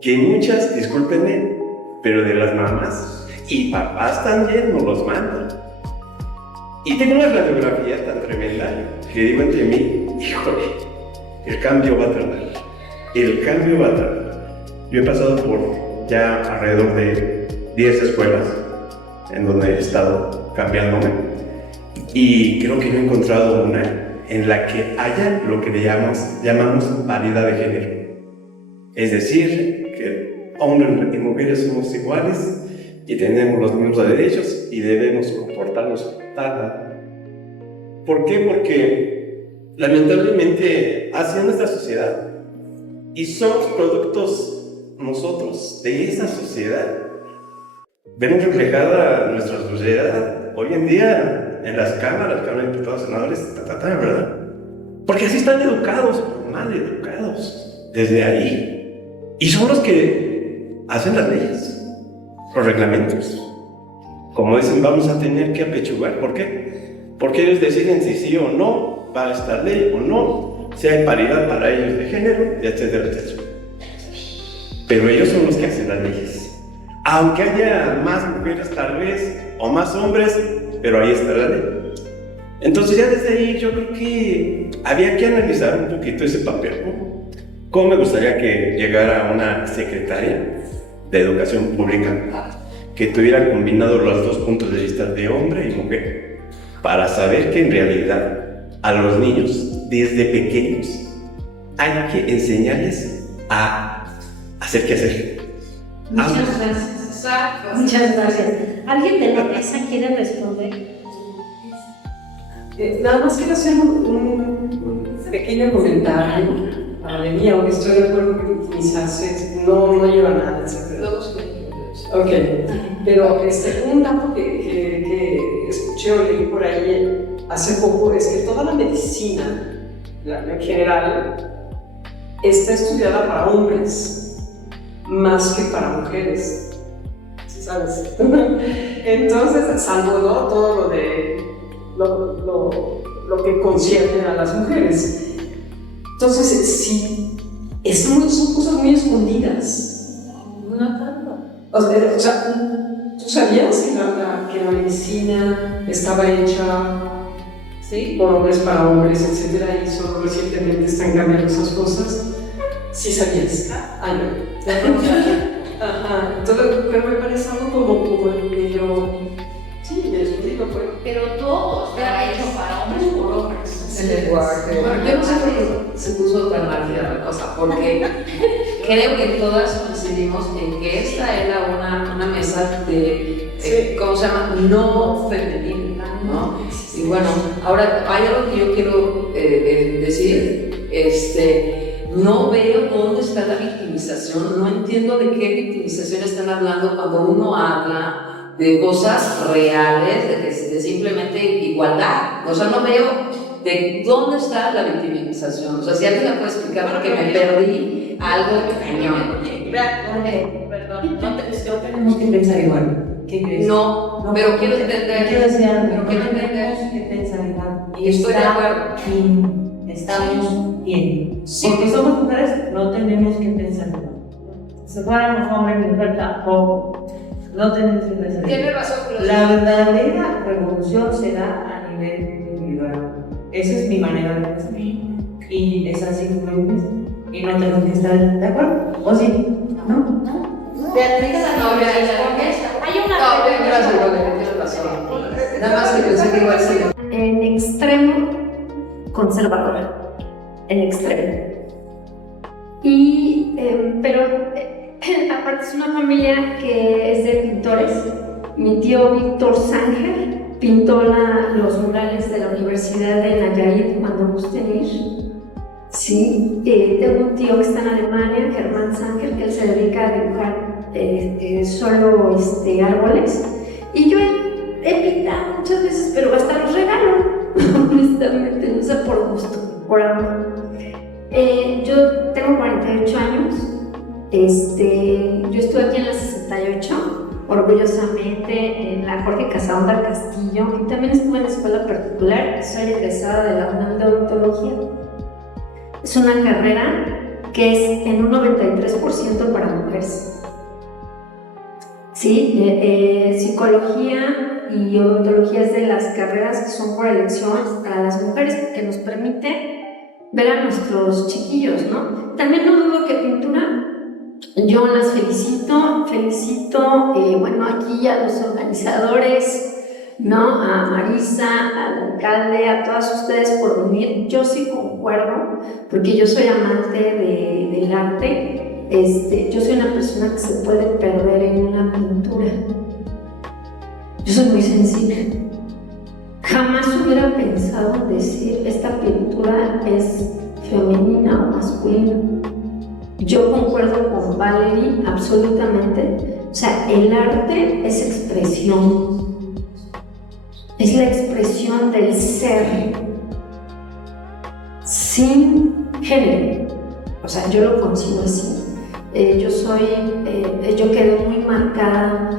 que muchas, discúlpenme, pero de las mamás y papás también nos los mandan. Y tengo una radiografía tan tremenda que digo entre mí, híjole, el cambio va a tardar. El cambio va a tardar. Yo he pasado por ya alrededor de 10 escuelas en donde he estado cambiándome y creo que no he encontrado una en la que haya lo que le llamamos paridad de género. Es decir, que hombres y mujeres somos iguales y tenemos los mismos derechos y debemos comportarnos tal. ¿Por qué? Porque lamentablemente así es nuestra sociedad y somos productos nosotros de esa sociedad. Vemos reflejada nuestra sociedad hoy en día en las cámaras, Cámara de Diputados, Senadores, ¿verdad? Porque así están educados, mal educados, desde ahí. Y son los que hacen las leyes, los reglamentos. Como dicen, vamos a tener que apechugar. ¿Por qué? Porque ellos deciden si sí o no va a estar ley o no, si hay paridad para ellos de género, etcétera, etcétera. Pero ellos son los que hacen las leyes. Aunque haya más mujeres tal vez, o más hombres, pero ahí está la ley. Entonces ya desde ahí yo creo que había que analizar un poquito ese papel, ¿no? ¿Cómo me gustaría que llegara una secretaria de educación pública que tuviera combinado los dos puntos de vista de hombre y mujer para saber que en realidad a los niños desde pequeños hay que enseñarles a hacer qué hacer? Muchas gracias. Exacto. Muchas gracias. ¿Alguien de la mesa quiere responder? Nada más quiero hacer un pequeño comentario para mí, aunque estoy de acuerdo que victimizarse no lleva a nada, etc. Ok, pero un dato que escuché o leí por ahí hace poco es que toda la medicina, en general, está estudiada para hombres más que para mujeres. ¿Sí sabes? Entonces, salvo todo lo de lo que concierne a las mujeres. Entonces, sí, son cosas muy escondidas. No tanto. O sea, ¿tú sabías que la medicina estaba hecha por hombres para hombres, etcétera, y solo recientemente están cambiando esas cosas? ¿Sí sabías? Ah, no. Ajá, entonces, pero me parece algo como medio... Sí, discutido, pues. Pero todo está hecho para hombres por hombres. El lenguaje. Bueno, yo no sé por qué se puso tan álgida la cosa, porque creo que todas coincidimos en que esta era una mesa de, ¿cómo se llama? No femenina, ¿no? Y bueno, ahora hay algo que yo quiero decir, no veo dónde está la victimización, no entiendo de qué victimización están hablando cuando uno habla de cosas reales, de simplemente igualdad. O sea, no veo de dónde está la victimización. O sea, si alguien me puede explicar porque me perdí algo cañón. Perdón, no tenemos que pensar igual. ¿Qué crees? No, pero quiero entender. Quiero decir algo. Pero quiero entender. Tenemos que pensar igual. Y estoy de acuerdo. Estamos bien. Sí. Porque somos mujeres, no tenemos que pensar igual. Si fuéramos hombres, mujeres tampoco. No tenemos que pensar igual. Tiene razón, pero La verdadera revolución se da a nivel individual. Esa es mi manera de pensar. Y es así como yo pienso. Y no tenemos que estar de acuerdo. ¿O sí? ¿No? Beatriz, no, hay una gracias, tienes razón. Nada más que pensé que igual sí. En extremo conservadora, en extremo. Y, pero aparte es una familia que es de pintores. Mi tío Víctor Sánger pintó los murales de la Universidad de Nayarit cuando gusten ir. Sí, tengo un tío que está en Alemania, Germán Sánger, que él se dedica a dibujar solo árboles. Y yo he pintado muchas veces, pero hasta los regalo. Honestamente, no sé, por gusto, por amor. Yo tengo 48 años, yo estuve aquí en la 68, orgullosamente en la Jorge Casaunda del Castillo, y también estuve en la escuela particular, soy egresada de la UNAM de Odontología. Es una carrera que es en un 93% para mujeres. Sí, psicología y odontología es de las carreras que son por elección para las mujeres, que nos permite ver a nuestros chiquillos, ¿no? También no dudo que pintura, yo las felicito, bueno, aquí a los organizadores, ¿no? A Marisa, al alcalde, a todas ustedes por venir. Yo sí concuerdo, porque yo soy amante del arte. Yo soy una persona que se puede perder en una pintura. Yo soy muy sensible. Jamás hubiera pensado decir esta pintura es femenina o masculina. Yo concuerdo con Valerie absolutamente. O sea, el arte es expresión. Es la expresión del ser sin género. O sea, yo lo concibo así. Yo quedé muy marcada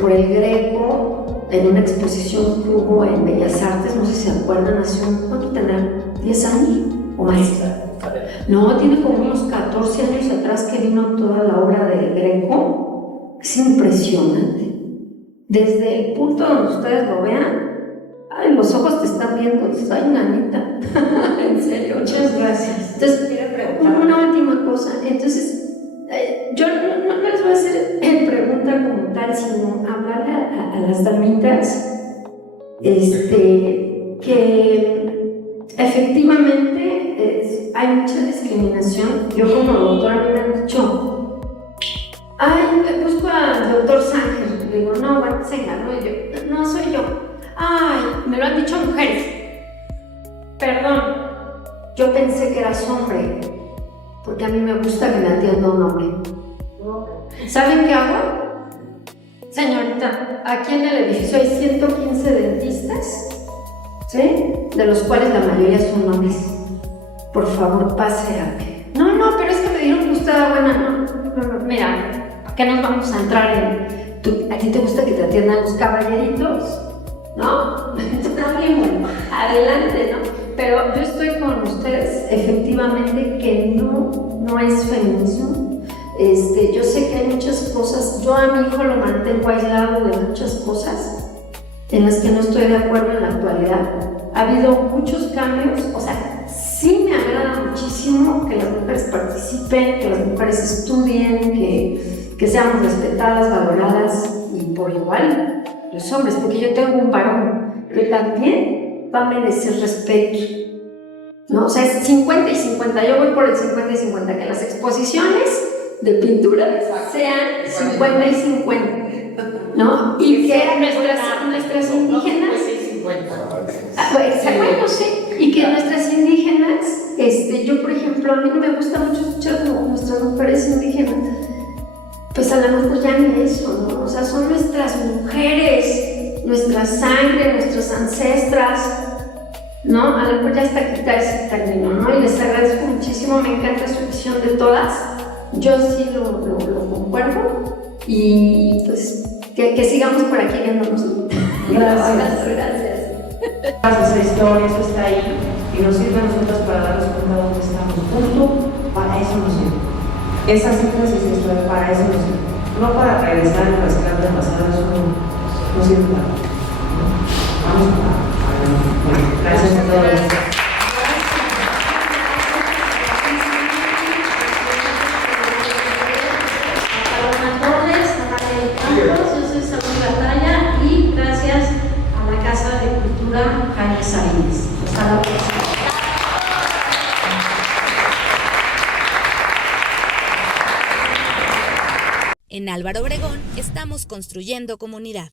por el Greco en una exposición que hubo en Bellas Artes, no sé si se acuerdan, ¿cuánto tendrá? ¿10 años o más? No, tiene como unos 14 años atrás que vino toda la obra del Greco. Es impresionante. Desde el punto donde ustedes lo vean, ay, los ojos te están viendo, ay, nanita, en serio. Muchas gracias. Entonces, una última cosa, entonces, yo no les voy a hacer pregunta como tal, sino hablar a las damitas, que efectivamente hay mucha discriminación. Yo como doctora me han dicho, ay, busco al doctor Sánger, le digo, no, bueno, se engañó, y yo, no soy yo. Ay, me lo han dicho mujeres. Perdón, yo pensé que eras hombre, porque a mí me gusta que me atienda un hombre. ¿Saben qué hago? Señorita, aquí en el edificio hay 115 dentistas, ¿sí? De los cuales la mayoría son hombres. Por favor, pase a ver. No, pero es que me dijeron que usted era buena. No, mira, ¿a qué nos vamos a entrar en? ¿A ti te gusta que te atiendan los caballeritos? ¿No? Está bien, bueno, adelante, ¿no? Pero yo estoy con ustedes, efectivamente, que no es feminismo. Yo sé que hay muchas cosas, yo a mi hijo lo mantengo aislado de muchas cosas en las que no estoy de acuerdo en la actualidad. Ha habido muchos cambios, o sea, sí me agrada muchísimo que las mujeres participen, que las mujeres estudien, que seamos respetadas, valoradas y por igual los hombres, porque yo tengo un varón que también va a merecer respeto, ¿no? O sea, es 50 y 50, yo voy por el 50 y 50, que las exposiciones de pintura sean 50 y 50, ¿no? Y que nuestras indígenas, exacto, sí, y que nuestras indígenas, yo por ejemplo, a mí me gusta mucho escuchar como nuestras mujeres indígenas, pues a lo mejor ya ni eso, ¿no? O sea, son nuestras mujeres, nuestra sangre, nuestras ancestras, ¿no? A lo mejor ya está quitado ese término, ¿no? Y les agradezco muchísimo, me encanta su visión de todas, yo sí lo concuerdo, y pues que sigamos por aquí viéndonos. Gracias. Esa historia, eso está ahí, y nos sirve a nosotros para darnos cuenta de dónde estamos. Punto, para eso nos sirve. Esa síntesis de historia, para eso nos sirve. No para regresar y rascar del pasado, eso no sirve para. Vamos a gracias a todos. Yo soy Saúl Batalla y gracias a la Casa de Cultura Jaime Sabines. Hasta la próxima. En Álvaro Obregón estamos construyendo comunidad.